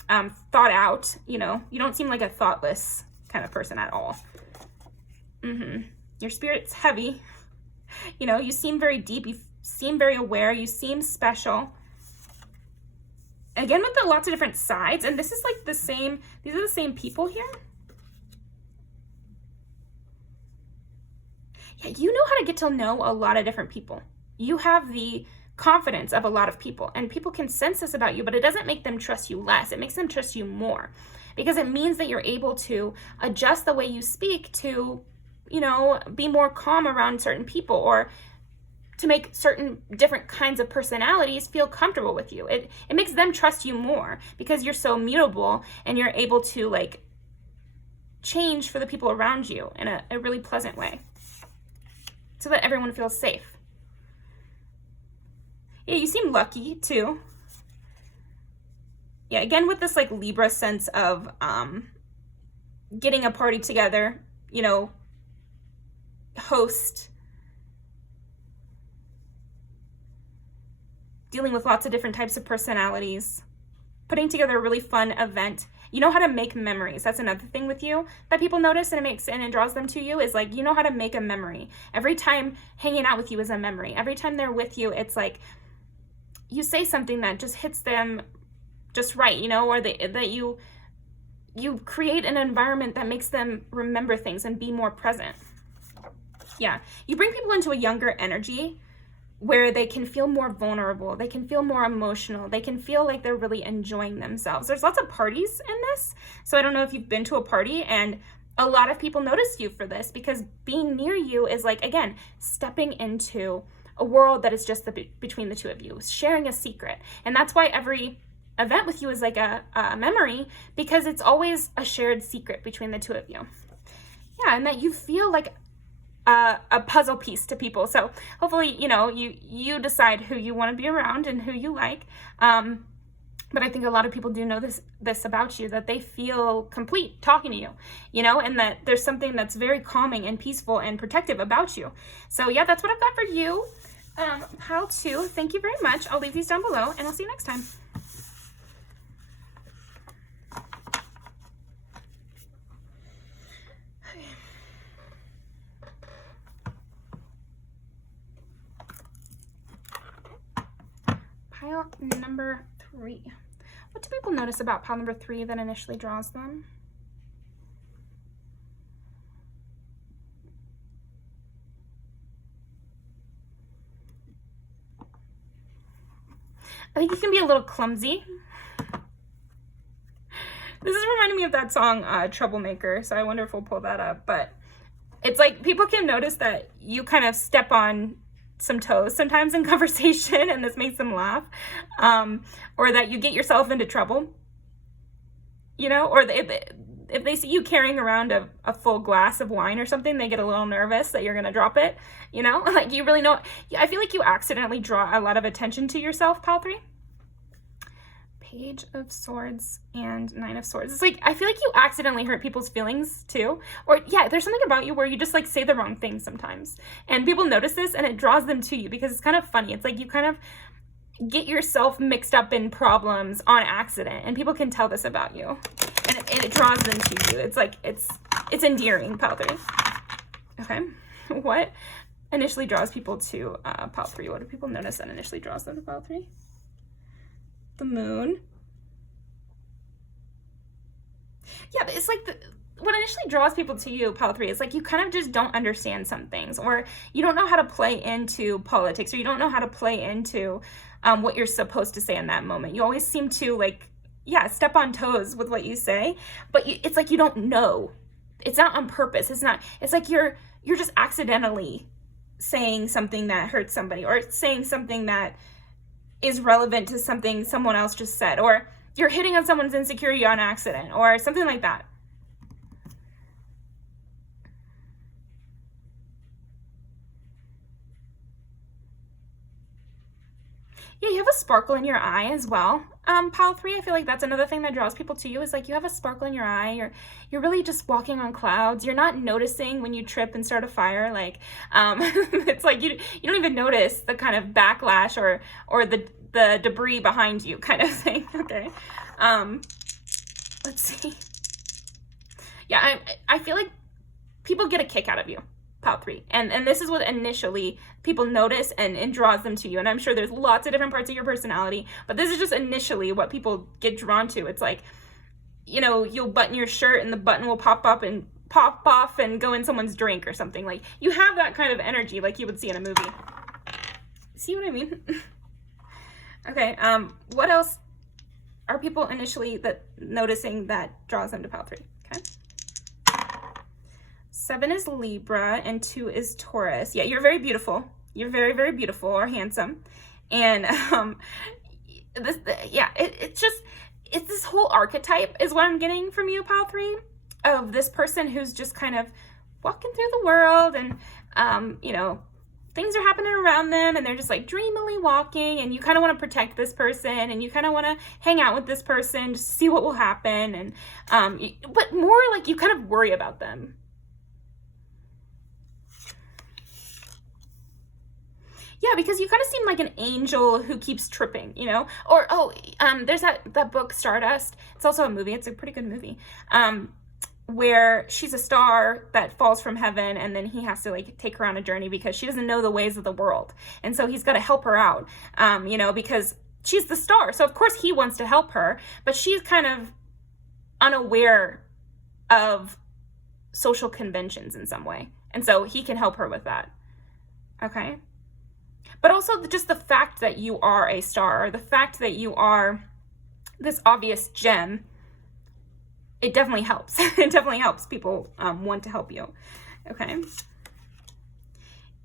thought out. You know, you don't seem like a thoughtless kind of person at all. Your spirit's heavy. You know, you seem very deep. You seem very aware. You seem special. Again, with the lots of different sides, and this is like the same, these are the same people here. Yeah, you know how to get to know a lot of different people. You have the confidence of a lot of people, and people can sense this about you, but it doesn't make them trust you less. It makes them trust you more, because it means that you're able to adjust the way you speak to, you know, be more calm around certain people, or to make certain different kinds of personalities feel comfortable with you. It makes them trust you more, because you're so mutable and you're able to like change for the people around you in a really pleasant way, so that everyone feels safe. Yeah, you seem lucky too. Yeah, again with this like Libra sense of getting a party together, you know, host, dealing with lots of different types of personalities, putting together a really fun event. You know how to make memories. That's another thing with you that people notice, and it draws them to you, is like, you know how to make a memory. Every time hanging out with you is a memory. Every time they're with you, it's like you say something that just hits them just right, you know, or that you create an environment that makes them remember things and be more present. Yeah, you bring people into a younger energy where they can feel more vulnerable, they can feel more emotional, they can feel like they're really enjoying themselves. There's lots of parties in this, so I don't know if you've been to a party, and a lot of people notice you for this, because being near you is like, again, stepping into a world that is just between the two of you, sharing a secret. And that's why every event with you is like a memory, because it's always a shared secret between the two of you. Yeah, and that you feel like a puzzle piece to people. So hopefully, you know, you decide who you want to be around and who you like. But I think a lot of people do know this about you, that they feel complete talking to you, you know, and that there's something that's very calming and peaceful and protective about you. So yeah, that's what I've got for you. Pile 2, thank you very much. I'll leave these down below, and I'll see you next time. Pile number 3. What do people notice about pile number 3 that initially draws them? I think you can be a little clumsy. This is reminding me of that song, Troublemaker, so I wonder if we'll pull that up. But it's like people can notice that you kind of step on some toes sometimes in conversation, and this makes them laugh. Or that you get yourself into trouble, you know, or if they see you carrying around a full glass of wine or something, they get a little nervous that you're going to drop it, you know? Like, you really know. I feel like you accidentally draw a lot of attention to yourself, Pile 3. Page of Swords and Nine of Swords. It's like, I feel like you accidentally hurt people's feelings too. Or yeah, there's something about you where you just like say the wrong thing sometimes. And people notice this and it draws them to you because it's kind of funny. It's like you kind of get yourself mixed up in problems on accident, and people can tell this about you. And it draws them to you. It's like, it's endearing, Pile 3. Okay. What initially draws people to Pile 3? What do people notice that initially draws them to Pile 3? The moon. Yeah, but it's like what initially draws people to you, Pile 3, is like you kind of just don't understand some things, or you don't know how to play into politics, or you don't know how to play into what you're supposed to say in that moment. You always seem to like, yeah, step on toes with what you say, but it's like you don't know. It's not on purpose. It's like you're just accidentally saying something that hurts somebody, or saying something that is relevant to something someone else just said, or you're hitting on someone's insecurity on accident, or something like that. Yeah, you have a sparkle in your eye as well. Pile 3, I feel like that's another thing that draws people to you, is like you have a sparkle in your eye. You're really just walking on clouds. You're not noticing when you trip and start a fire. Like, it's like you don't even notice the kind of backlash or the debris behind you kind of thing. Okay. Let's see. Yeah, I feel like people get a kick out of you, Pile 3. And this is what initially people notice and draws them to you. And I'm sure there's lots of different parts of your personality, but this is just initially what people get drawn to. It's like, you know, you'll button your shirt and the button will pop up and pop off and go in someone's drink or something. Like, you have that kind of energy like you would see in a movie. See what I mean? Okay, what else are people initially noticing that draws them to Pile 3? Okay. 7 is Libra and 2 is Taurus. Yeah, you're very beautiful. You're very, very beautiful or handsome. And it's this whole archetype is what I'm getting from you, Pile 3, of this person who's just kind of walking through the world, and you know, things are happening around them, and they're just like dreamily walking, and you kind of want to protect this person, and you kind of want to hang out with this person just to see what will happen, and but more like you kind of worry about them. Yeah, because you kind of seem like an angel who keeps tripping, you know? Or, there's that book, Stardust. It's also a movie. It's a pretty good movie. Where she's a star that falls from heaven, and then he has to like take her on a journey because she doesn't know the ways of the world. And so he's got to help her out, you know, because she's the star. So of course he wants to help her, but she's kind of unaware of social conventions in some way. And so he can help her with that. Okay. But also just the fact that you are a star, or the fact that you are this obvious gem, it definitely helps. It definitely helps people want to help you. Okay.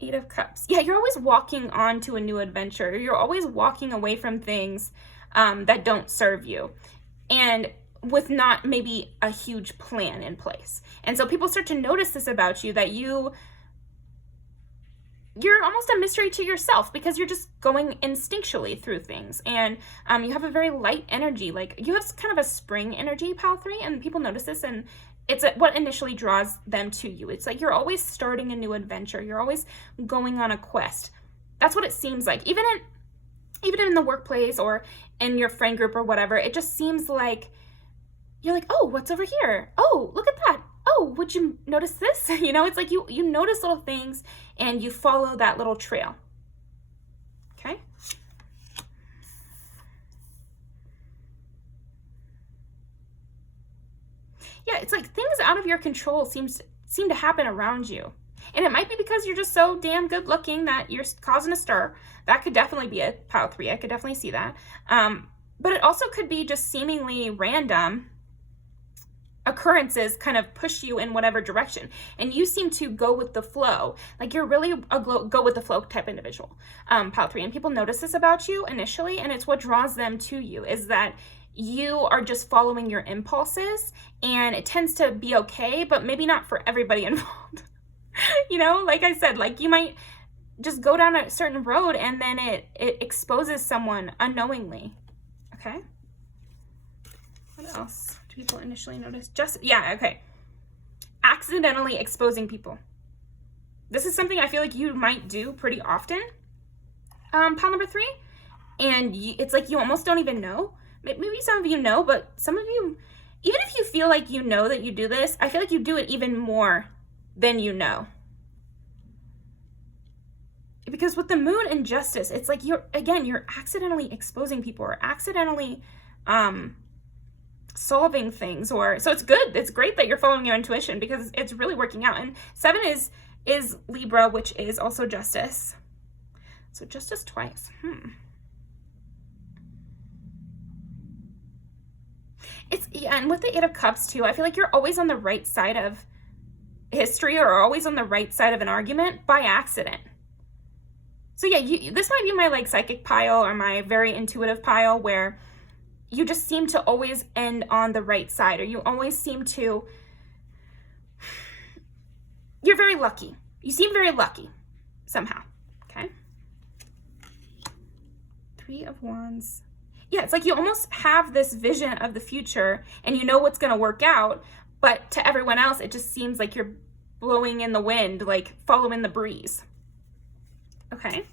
8 of Cups. Yeah, you're always walking on to a new adventure. You're always walking away from things that don't serve you, and with not maybe a huge plan in place. And so people start to notice this about you, that you're almost a mystery to yourself, because you're just going instinctually through things, and you have a very light energy. Like, you have kind of a spring energy, Pile 3, and people notice this, and it's what initially draws them to you. It's like you're always starting a new adventure. You're always going on a quest. That's what it seems like. Even in the workplace or in your friend group or whatever, it just seems like you're like, oh, what's over here? Oh, look at that. Oh, would you notice this? You know, it's like you notice little things and you follow that little trail. Okay? Yeah, it's like things out of your control seem to happen around you. And it might be because you're just so damn good looking that you're causing a stir. That could definitely be a pile 3. I could definitely see that. But it also could be just seemingly random occurrences kind of push you in whatever direction. And you seem to go with the flow. Like you're really a go with the flow type individual, pile 3. And people notice this about you initially, and it's what draws them to you, is that you are just following your impulses, and it tends to be okay, but maybe not for everybody involved. You know, like I said, like you might just go down a certain road and then it exposes someone unknowingly. Okay. What else do people initially notice? Okay. Accidentally exposing people. This is something I feel like you might do pretty often. Pile number 3. And it's like you almost don't even know. Maybe some of you know, but some of you, even if you feel like you know that you do this, I feel like you do it even more than you know. Because with the moon and justice, it's like you're accidentally exposing people or accidentally solving things. So it's good. It's great that you're following your intuition because it's really working out. And 7 is Libra, which is also justice. So justice twice. And with the 8 of Cups too, I feel like you're always on the right side of history or always on the right side of an argument by accident. So yeah, this might be my like psychic pile or my very intuitive pile where you just seem to always end on the right side, or you always seem to, you're very lucky. You seem very lucky somehow, okay? 3 of Wands. Yeah, it's like you almost have this vision of the future and you know what's going to work out, but to everyone else, it just seems like you're blowing in the wind, like following the breeze. Okay.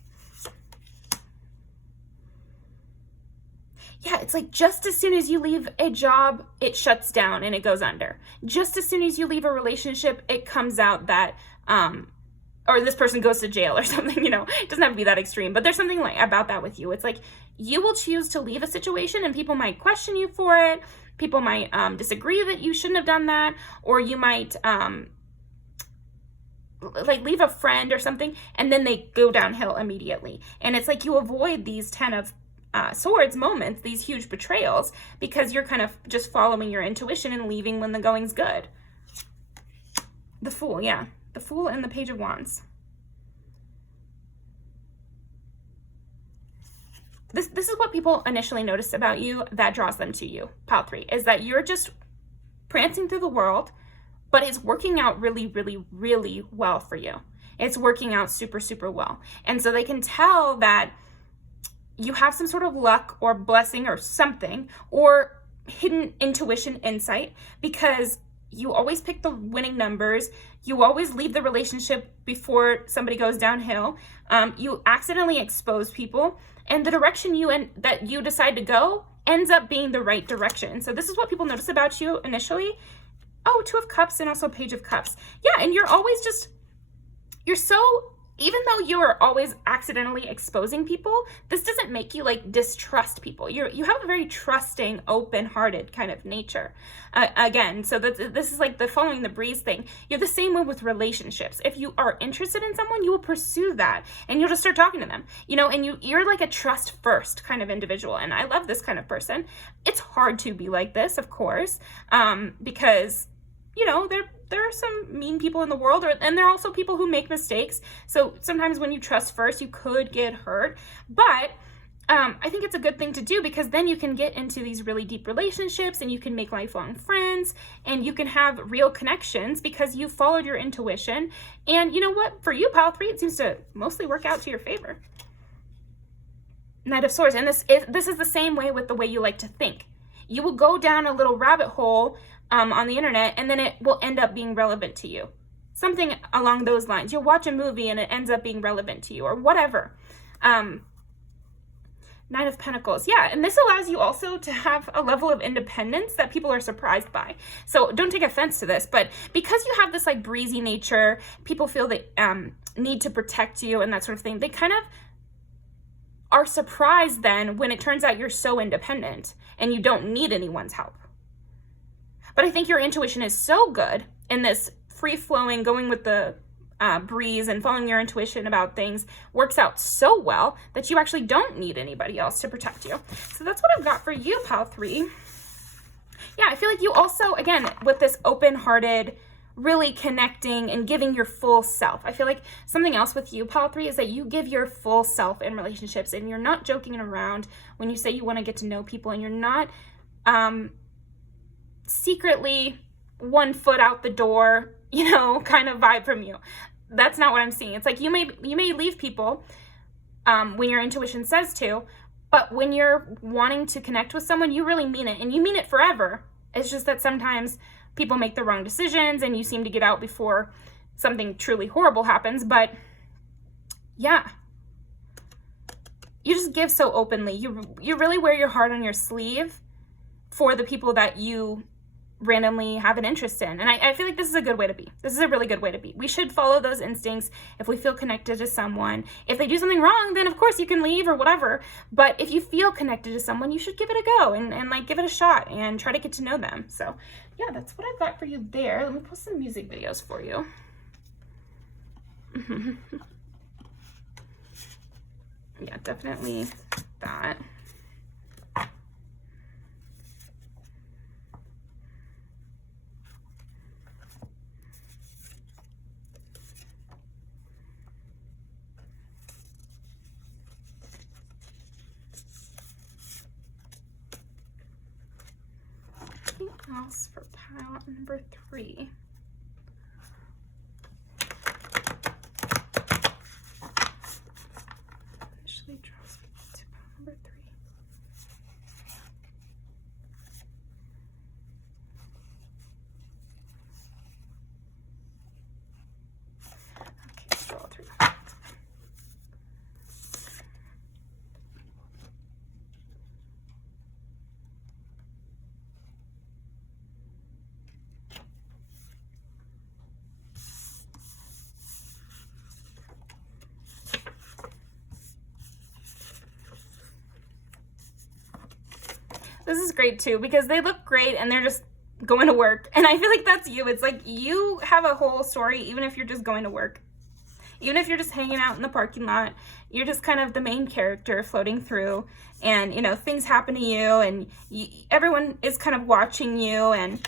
Yeah, it's like just as soon as you leave a job, it shuts down and it goes under. Just as soon as you leave a relationship, it comes out that, or this person goes to jail or something, you know. It doesn't have to be that extreme, but there's something like about that with you. It's like you will choose to leave a situation and people might question you for it. People might disagree that you shouldn't have done that, or you might like leave a friend or something and then they go downhill immediately. And it's like you avoid these 10 of swords moments, these huge betrayals, because you're kind of just following your intuition and leaving when the going's good. The Fool, yeah. The Fool and the Page of Wands. This is what people initially notice about you that draws them to you, pile 3, is that you're just prancing through the world, but it's working out really, really, really well for you. It's working out super, super well. And so they can tell that you have some sort of luck or blessing or something, or hidden intuition insight, because you always pick the winning numbers. You always leave the relationship before somebody goes downhill. You accidentally expose people, and the direction that you decide to go ends up being the right direction. So this is what people notice about you initially. Oh, 2 of Cups and also Page of Cups. Yeah, and you're always just, you're so, even though you're always accidentally exposing people, this doesn't make you like distrust people. You have a very trusting, open-hearted kind of nature. Again, so this is like the following the breeze thing. You're the same way with relationships. If you are interested in someone, you will pursue that and you'll just start talking to them, you know, and you're like a trust first kind of individual. And I love this kind of person. It's hard to be like this, of course, because, you know, there are some mean people in the world, and there are also people who make mistakes. So sometimes when you trust first, you could get hurt. But I think it's a good thing to do, because then you can get into these really deep relationships and you can make lifelong friends and you can have real connections because you followed your intuition. And you know what? For you, pile 3, it seems to mostly work out to your favor. Knight of Swords. And this is the same way with the way you like to think. You will go down a little rabbit hole on the internet, and then it will end up being relevant to you. Something along those lines. You'll watch a movie and it ends up being relevant to you, or whatever. Nine of Pentacles. Yeah, and this allows you also to have a level of independence that people are surprised by. So don't take offense to this, but because you have this like breezy nature, people feel they need to protect you and that sort of thing. They kind of are surprised then when it turns out you're so independent and you don't need anyone's help. But I think your intuition is so good in this free-flowing, going with the breeze and following your intuition about things works out so well that you actually don't need anybody else to protect you. So that's what I've got for you, pile 3. Yeah, I feel like you also, again, with this open-hearted, really connecting and giving your full self. I feel like something else with you, pile 3, is that you give your full self in relationships, and you're not joking around when you say you want to get to know people, and you're not secretly 1 foot out the door, you know, kind of vibe from you. That's not what I'm seeing. It's like you may leave people when your intuition says to, but when you're wanting to connect with someone, you really mean it, and you mean it forever. It's just that sometimes people make the wrong decisions and you seem to get out before something truly horrible happens. But yeah, you just give so openly. You really wear your heart on your sleeve for the people that you randomly have an interest in. And I feel like this is a good way to be. This is a really good way to be. We should follow those instincts if we feel connected to someone. If they do something wrong, then of course you can leave or whatever. But if you feel connected to someone, you should give it a go and like give it a shot and try to get to know them. So yeah, that's what I've got for you there. Let me post some music videos for you. Yeah, definitely that. Else for pile number 3. Initially draws me to pile number 3. Okay, let's draw 3. This is great too, because they look great and they're just going to work. And I feel like that's you. It's like you have a whole story, even if you're just going to work. Even if you're just hanging out in the parking lot, you're just kind of the main character floating through. And, you know, things happen to you and everyone is kind of watching you. And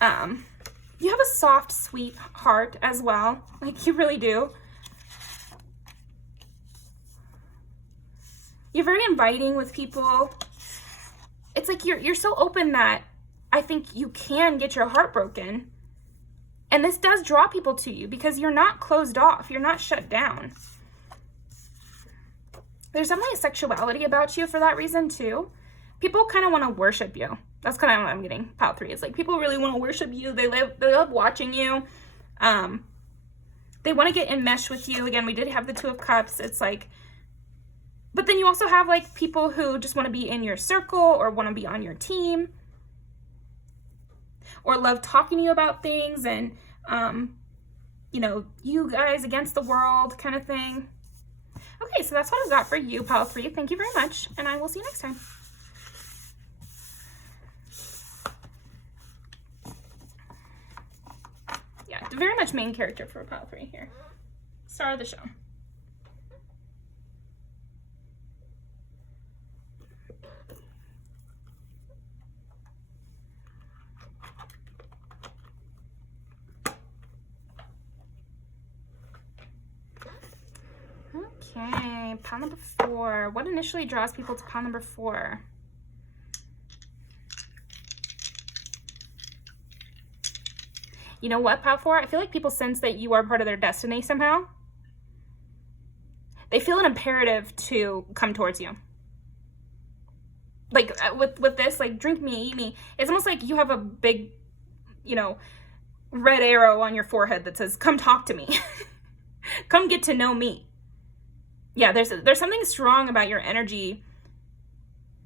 you have a soft, sweet heart as well. Like, you really do. You're very inviting with people. It's like you're so open that I think you can get your heart broken. And this does draw people to you because you're not closed off. You're not shut down. There's definitely a sexuality about you for that reason too. People kind of want to worship you. That's kind of what I'm getting. Pile 3 is like people really want to worship you. They love watching you. They want to get enmeshed with you. Again, we did have the 2 of Cups. It's like, but then you also have like people who just want to be in your circle or want to be on your team or love talking to you about things and, you know, you guys against the world kind of thing. Okay, so that's what I've got for you, pile 3. Thank you very much, and I will see you next time. Yeah, very much main character for pile 3 here. Star of the show. Okay, pile number 4. What initially draws people to pile number 4? You know what, pile 4? I feel like people sense that you are part of their destiny somehow. They feel an imperative to come towards you. Like, with this, like, drink me, eat me. It's almost like you have a big, you know, red arrow on your forehead that says, come talk to me. Come get to know me. Yeah, there's something strong about your energy.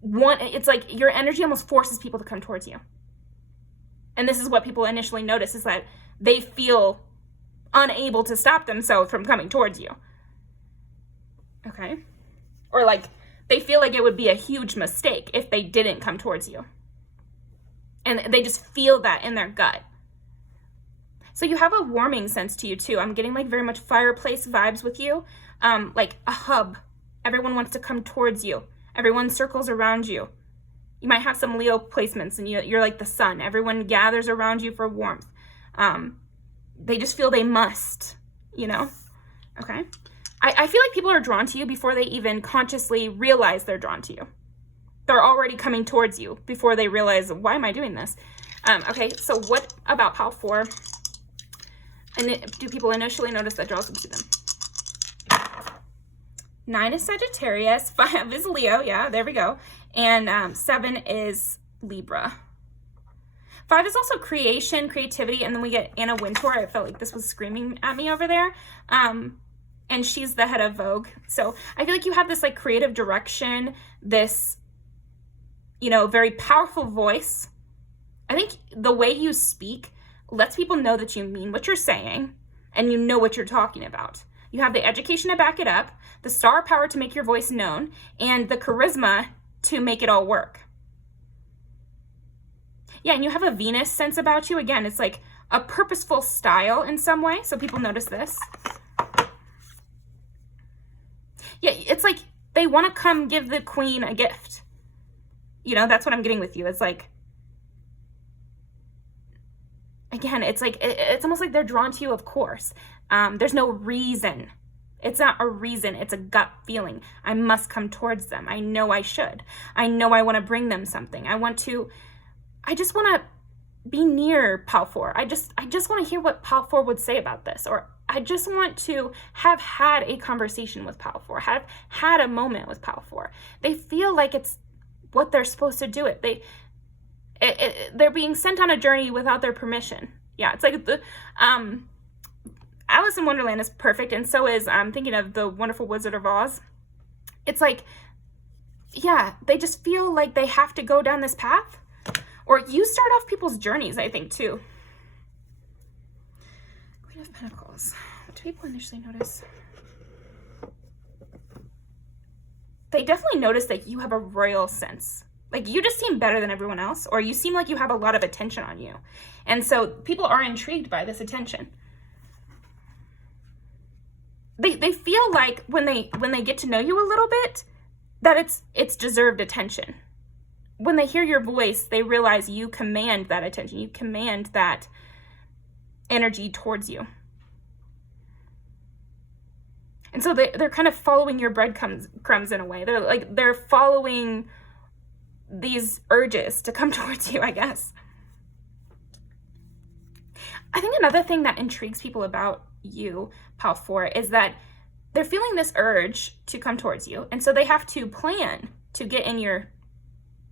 It's like your energy almost forces people to come towards you. And this is what people initially notice, is that they feel unable to stop themselves from coming towards you. Okay? Or like they feel like it would be a huge mistake if they didn't come towards you. And they just feel that in their gut. So you have a warming sense to you too. I'm getting like very much fireplace vibes with you. Like a hub. Everyone wants to come towards you. Everyone circles around you. You might have some Leo placements and you're like the sun. Everyone gathers around you for warmth. They just feel they must, you know? Okay. I feel like people are drawn to you before they even consciously realize they're drawn to you. They're already coming towards you before they realize, why am I doing this? Okay, so what about pile 4? And do people initially notice that draws them to them? 9 is Sagittarius, 5 is Leo, yeah, there we go. And 7 is Libra. 5 is also creation, creativity, and then we get Anna Wintour. I felt like this was screaming at me over there. And she's the head of Vogue. So I feel like you have this like creative direction, this, you know, very powerful voice. I think the way you speak lets people know that you mean what you're saying and you know what you're talking about. You have the education to back it up, the star power to make your voice known, and the charisma to make it all work. Yeah, and you have a Venus sense about you. Again, it's like a purposeful style in some way, so people notice this. Yeah, it's like they want to come give the queen a gift. You know, that's what I'm getting with you. It's like, again, it's like, it's almost like they're drawn to you, of course. There's no reason. It's not a reason. It's a gut feeling. I must come towards them. I know I should. I know I want to bring them something. I just want to be near pile 4. I just want to hear what pile 4 would say about this. Or I just want to have had a conversation with pile 4, have had a moment with pile 4. They feel like it's what they're supposed to do. They're being sent on a journey without their permission. Yeah, it's like the Alice in Wonderland is perfect, and so is I'm thinking of the Wonderful Wizard of Oz. It's like, yeah, they just feel like they have to go down this path. Or you start off people's journeys, I think, too. Queen of Pentacles. What do people initially notice? They definitely notice that you have a royal sense. Like, you just seem better than everyone else, or you seem like you have a lot of attention on you. And so people are intrigued by this attention. They feel like when they get to know you a little bit, that it's deserved attention. When they hear your voice, they realize you command that attention. You command that energy towards you. And so they're kind of following your breadcrumbs in a way. They're following these urges to come towards you, I guess. I think another thing that intrigues people about you, pile 4, is that they're feeling this urge to come towards you. And so they have to plan to get in your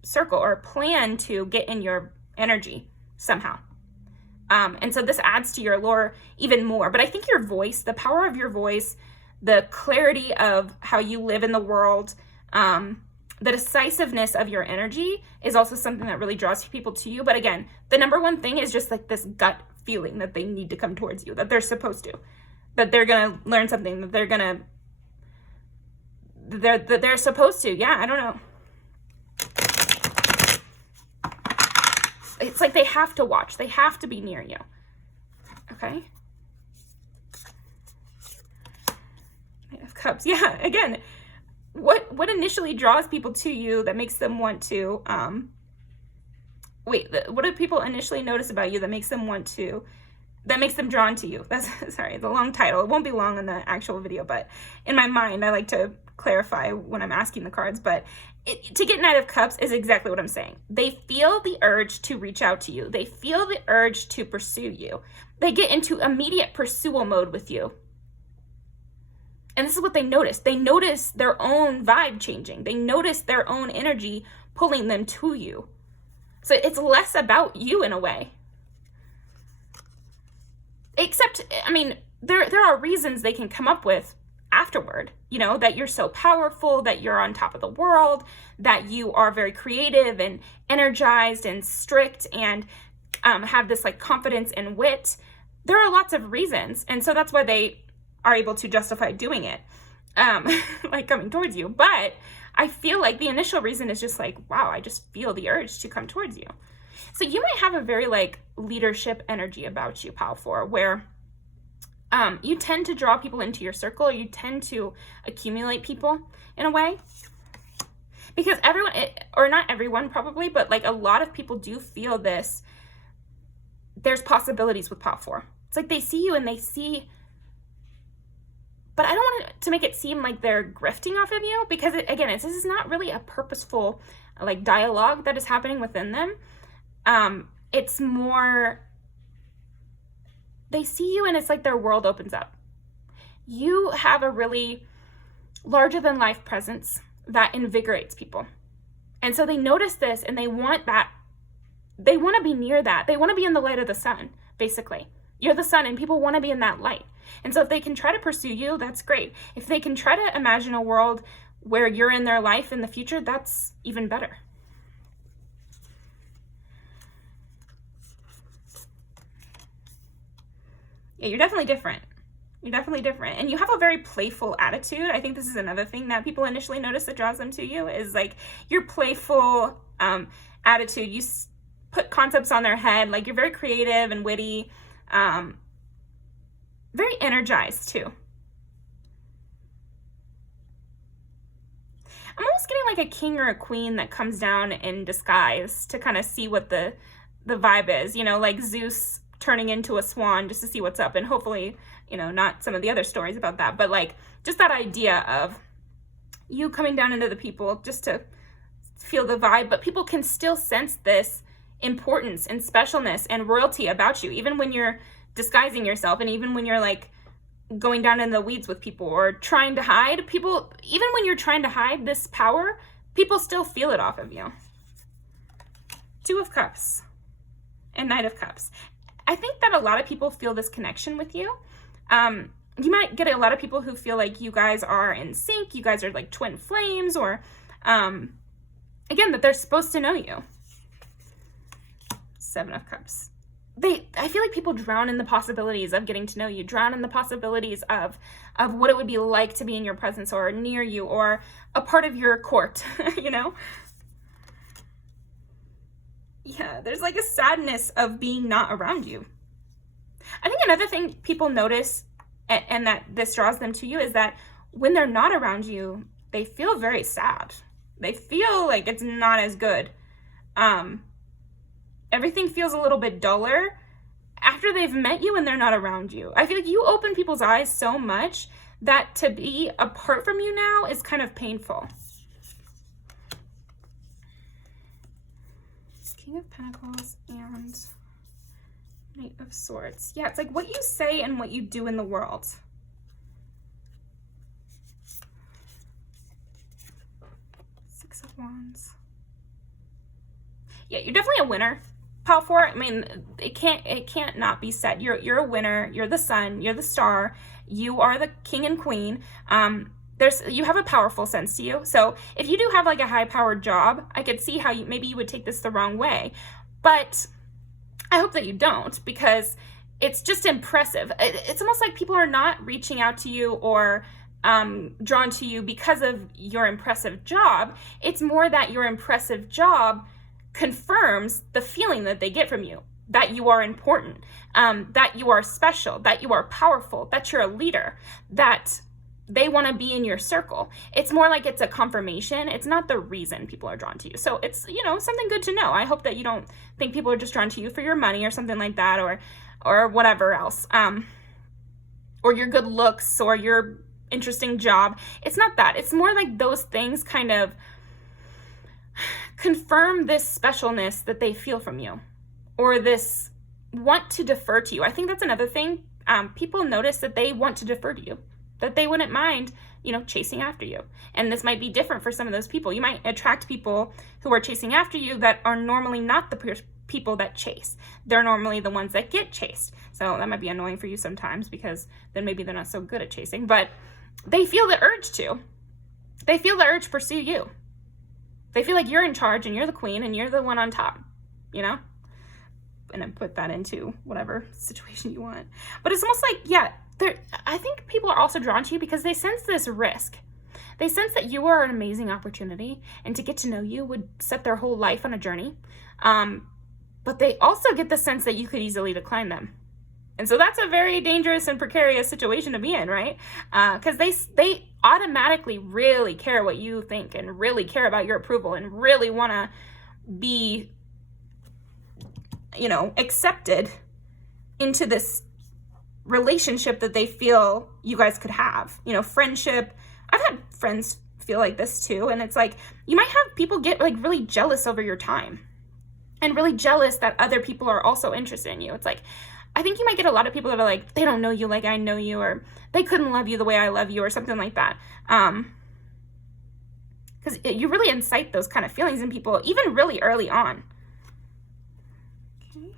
circle or plan to get in your energy somehow. And so this adds to your allure even more. But I think your voice, the power of your voice, the clarity of how you live in the world, the decisiveness of your energy is also something that really draws people to you. But again, the number one thing is just like this gut feeling that they need to come towards you, that they're supposed to, that they're going to learn something, that they're supposed to. Yeah, I don't know. It's like they have to watch. They have to be near you. Okay? Knight of Cups. Yeah, again, what initially draws people to you that makes them want to, what do people initially notice about you that makes them drawn to you? That's, sorry, the long title. It won't be long in the actual video, but in my mind, I like to clarify when I'm asking the cards, but to get Knight of Cups is exactly what I'm saying. They feel the urge to reach out to you. They feel the urge to pursue you. They get into immediate pursual mode with you. And this is what they notice. They notice their own vibe changing. They notice their own energy pulling them to you. So it's less about you in a way. Except, I mean, there are reasons they can come up with afterward, you know, that you're so powerful, that you're on top of the world, that you are very creative and energized and strict and have this like confidence and wit. There are lots of reasons. And so that's why they are able to justify doing it, like coming towards you. But I feel like the initial reason is just like, wow, I just feel the urge to come towards you. So you might have a very like leadership energy about you, Pal 4, where you tend to draw people into your circle, or you tend to accumulate people in a way. Because everyone, or not everyone probably, but like a lot of people do feel this, there's possibilities with Pal 4. It's like they see you and they see, but I don't want to make it seem like they're grifting off of you, because this is not really a purposeful like dialogue that is happening within them. It's more, they see you and it's like their world opens up. You have a really larger than life presence that invigorates people. And so they notice this and they want that. They want to be near that. They want to be in the light of the sun, basically. You're the sun and people want to be in that light. And so if they can try to pursue you, that's great. If they can try to imagine a world where you're in their life in the future, that's even better. Yeah, you're definitely different. You're definitely different. And you have a very playful attitude. I think this is another thing that people initially notice that draws them to you, is like your playful attitude. You put concepts on their head. Like you're very creative and witty. Very energized too. I'm almost getting like a king or a queen that comes down in disguise to kind of see what the vibe is, you know, like Zeus turning into a swan just to see what's up, and hopefully, you know, not some of the other stories about that, but like just that idea of you coming down into the people just to feel the vibe, but people can still sense this importance and specialness and royalty about you, even when you're disguising yourself, and even when you're like going down in the weeds with people or trying to hide. People, even when you're trying to hide this power, people still feel it off of you. 2 of Cups and Knight of Cups. I think that a lot of people feel this connection with you. You might get a lot of people who feel like you guys are in sync, you guys are like twin flames, or again, that they're supposed to know you. 7 of Cups. I feel like people drown in the possibilities of getting to know you, drown in the possibilities of what it would be like to be in your presence or near you or a part of your court, you know? Yeah, there's like a sadness of being not around you. I think another thing people notice, and that this draws them to you, is that when they're not around you, they feel very sad. They feel like it's not as good. Everything feels a little bit duller after they've met you and they're not around you. I feel like you open people's eyes so much that to be apart from you now is kind of painful. King of Pentacles and Knight of Swords. Yeah, it's like what you say and what you do in the world. Six of Wands. Yeah, you're definitely a winner, Pal 4. I mean, it can't not be said. You're a winner. You're the sun. You're the star. You are the king and queen. You have a powerful sense to you. So if you do have like a high-powered job, I could see how maybe you would take this the wrong way. But I hope that you don't, because it's just impressive. It's almost like people are not reaching out to you or drawn to you because of your impressive job. It's more that your impressive job confirms the feeling that they get from you, that you are important, that you are special, that you are powerful, that you're a leader, that they want to be in your circle. It's more like it's a confirmation. It's not the reason people are drawn to you. So it's, you know, something good to know. I hope that you don't think people are just drawn to you for your money or something like that, or whatever else, or your good looks or your interesting job. It's not that. It's more like those things kind of confirm this specialness that they feel from you, or this want to defer to you. I think that's another thing. People notice that they want to defer to you, that they wouldn't mind, you know, chasing after you. And this might be different for some of those people. You might attract people who are chasing after you that are normally not the people that chase. They're normally the ones that get chased. So that might be annoying for you sometimes, because then maybe they're not so good at chasing, but they feel the urge to. They feel the urge to pursue you. They feel like you're in charge and you're the queen and you're the one on top, you know? And then put that into whatever situation you want. But it's almost like, yeah, I think people are also drawn to you because they sense this risk. They sense that you are an amazing opportunity, and to get to know you would set their whole life on a journey. but they also get the sense that you could easily decline them. And so that's a very dangerous and precarious situation to be in, right? Because they automatically really care what you think and really care about your approval and really want to be, accepted into this relationship that they feel you guys could have. Friendship. I've had friends feel like this too. And it's like, you might have people get like really jealous over your time and really jealous that other people are also interested in you. It's like, I think you might get a lot of people that are like, they don't know you like I know you, or they couldn't love you the way I love you, or something like that. Because you really incite those kind of feelings in people, even really early on. Okay.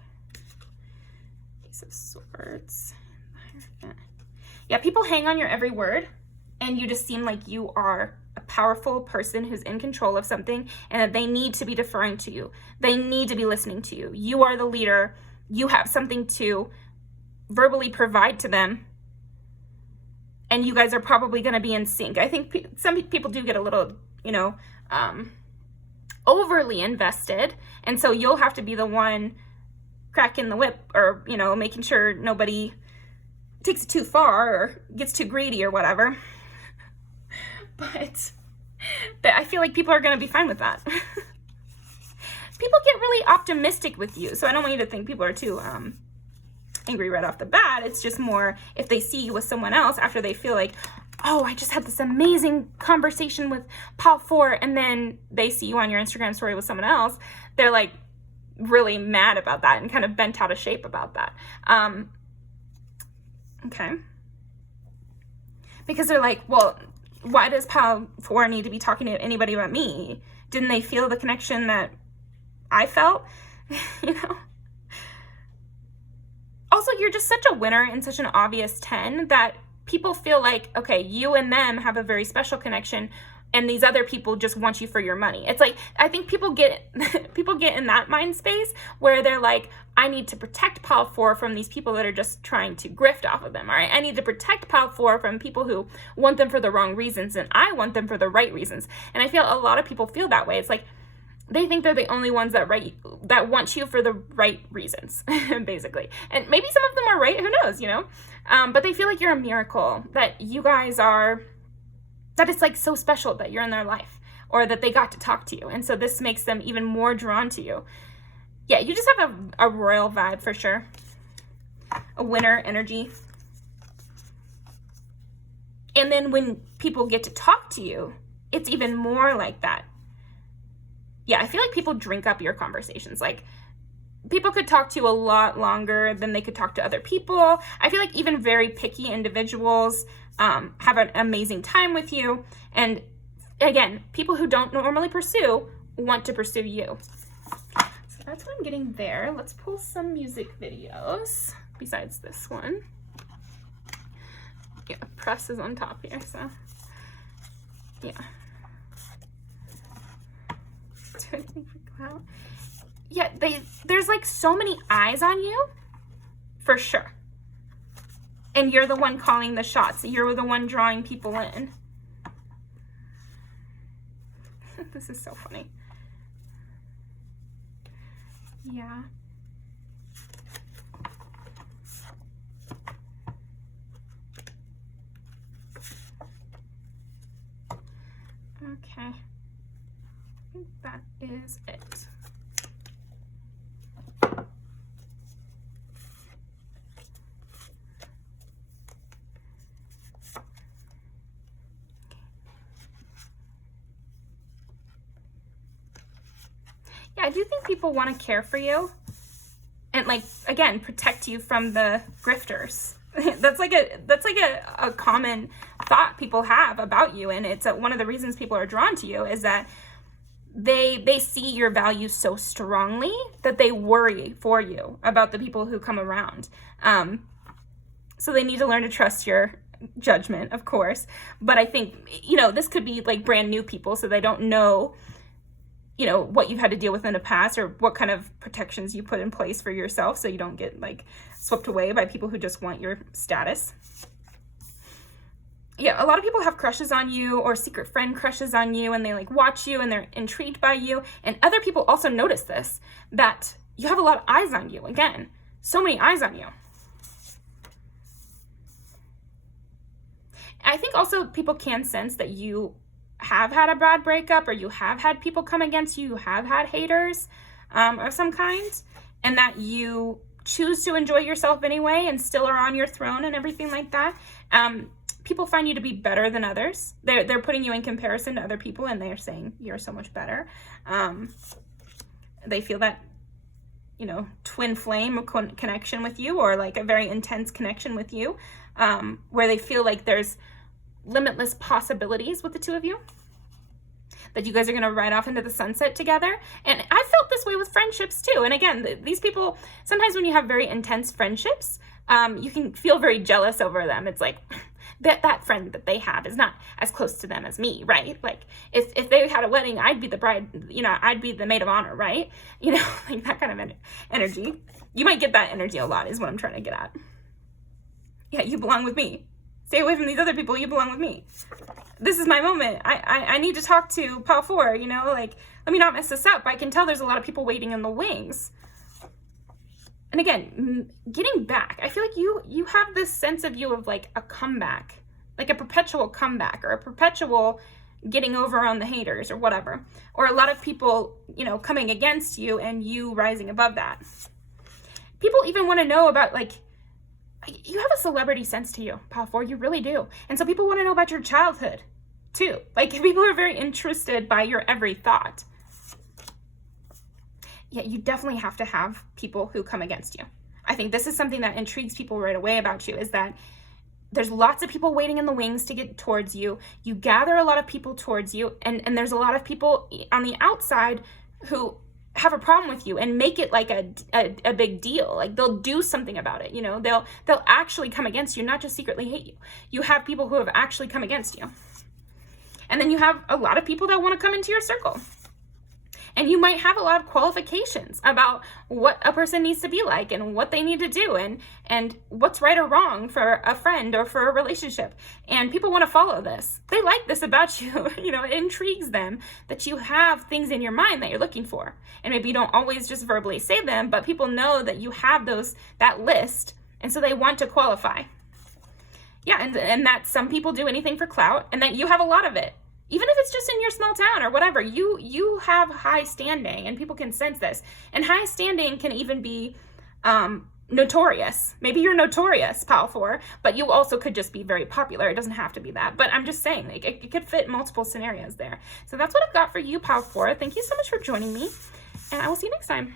Ace of Swords. Yeah, people hang on your every word, and you just seem like you are a powerful person who's in control of something, and that they need to be deferring to you. They need to be listening to you. You are the leader. You have something to verbally provide to them, and you guys are probably going to be in sync. I think some people do get a little, overly invested, and so you'll have to be the one cracking the whip, or, making sure nobody takes it too far or gets too greedy or whatever. But I feel like people are going to be fine with that. People get really optimistic with you, so I don't want you to think people are too angry right off the bat. It's just more if they see you with someone else after they feel like, oh, I just had this amazing conversation with Paul Ford, and then they see you on your Instagram story with someone else, they're like really mad about that and kind of bent out of shape about that. Okay. Because they're like, well, why does Paul Ford need to be talking to anybody about me? Didn't they feel the connection that I felt? Also, you're just such a winner and such an obvious 10 that people feel like, okay, you and them have a very special connection, and these other people just want you for your money. It's like, I think people get in that mind space where they're like, I need to protect Paul Ford from these people that are just trying to grift off of them, all right? I need to protect Paul Ford from people who want them for the wrong reasons, and I want them for the right reasons. And I feel a lot of people feel that way. It's like, they think they're the only ones that want you for the right reasons, basically. And maybe some of them are right, who knows, but they feel like you're a miracle, that you guys are, that it's like so special that you're in their life, or that they got to talk to you. And so this makes them even more drawn to you. Yeah, you just have a royal vibe for sure. A winner energy. And then when people get to talk to you, it's even more like that. Yeah, I feel like people drink up your conversations. Like, people could talk to you a lot longer than they could talk to other people. I feel like even very picky individuals have an amazing time with you. And again, people who don't normally pursue want to pursue you. So that's what I'm getting there. Let's pull some music videos besides this one. Yeah, press is on top here, so yeah. Yeah, there's like so many eyes on you, for sure. And you're the one calling the shots. You're the one drawing people in. This is so funny. Yeah. Okay. I think that is it. Yeah, I do think people want to care for you and, like, again, protect you from the grifters. That's like a common thought people have about you, and it's one of the reasons people are drawn to you is that they see your value so strongly that they worry for you about the people who come around. So they need to learn to trust your judgment, of course. But I think, this could be like brand new people, so they don't know, what you've had to deal with in the past or what kind of protections you put in place for yourself so you don't get like swept away by people who just want your status. Yeah, a lot of people have crushes on you or secret friend crushes on you, and they like watch you and they're intrigued by you. And other people also notice this, that you have a lot of eyes on you. Again, so many eyes on you. I think also people can sense that you have had a bad breakup, or you have had people come against you, you have had haters of some kind, and that you choose to enjoy yourself anyway and still are on your throne and everything like that. People find you to be better than others. They're putting you in comparison to other people, and they're saying you're so much better. They feel that, you know, twin flame connection with you, or like a very intense connection with you, where they feel like there's limitless possibilities with the two of you, that you guys are going to ride off into the sunset together. And I felt this way with friendships too. And again, these people, sometimes when you have very intense friendships, you can feel very jealous over them. It's like that friend that they have is not as close to them as me, right? Like if they had a wedding, I'd be the bride, you know, I'd be the maid of honor, right? You know, like that kind of energy. You might get that energy a lot, is what I'm trying to get at. Yeah, you belong with me. Stay away from these other people, you belong with me. This is my moment. I need to talk to Pal 4, you know, like, let me not mess this up. I can tell there's a lot of people waiting in the wings. And again, getting back, I feel like you have this sense of you of like a comeback, like a perpetual comeback, or a perpetual getting over on the haters or whatever. Or a lot of people, you know, coming against you and you rising above that. People even want to know about, like, you have a celebrity sense to you, Pal 4, you really do. And so people want to know about your childhood too. Like, people are very interested by your every thought. Yeah, you definitely have to have people who come against you. I think this is something that intrigues people right away about you, is that there's lots of people waiting in the wings to get towards you. You gather a lot of people towards you, and there's a lot of people on the outside who have a problem with you and make it like a big deal. Like, they'll do something about it, you know, they'll actually come against you, not just secretly hate you. You have people who have actually come against you. And then you have a lot of people that want to come into your circle. And you might have a lot of qualifications about what a person needs to be like and what they need to do and what's right or wrong for a friend or for a relationship. And people want to follow this. They like this about you. You know, it intrigues them that you have things in your mind that you're looking for. And maybe you don't always just verbally say them, but people know that you have that list. And so they want to qualify. Yeah, and that some people do anything for clout, and that you have a lot of it. Even if it's just in your small town or whatever, you have high standing, and people can sense this. And high standing can even be notorious. Maybe you're notorious, Pal 4, but you also could just be very popular. It doesn't have to be that. But I'm just saying, like, it could fit multiple scenarios there. So that's what I've got for you, Pal 4. Thank you so much for joining me, and I will see you next time.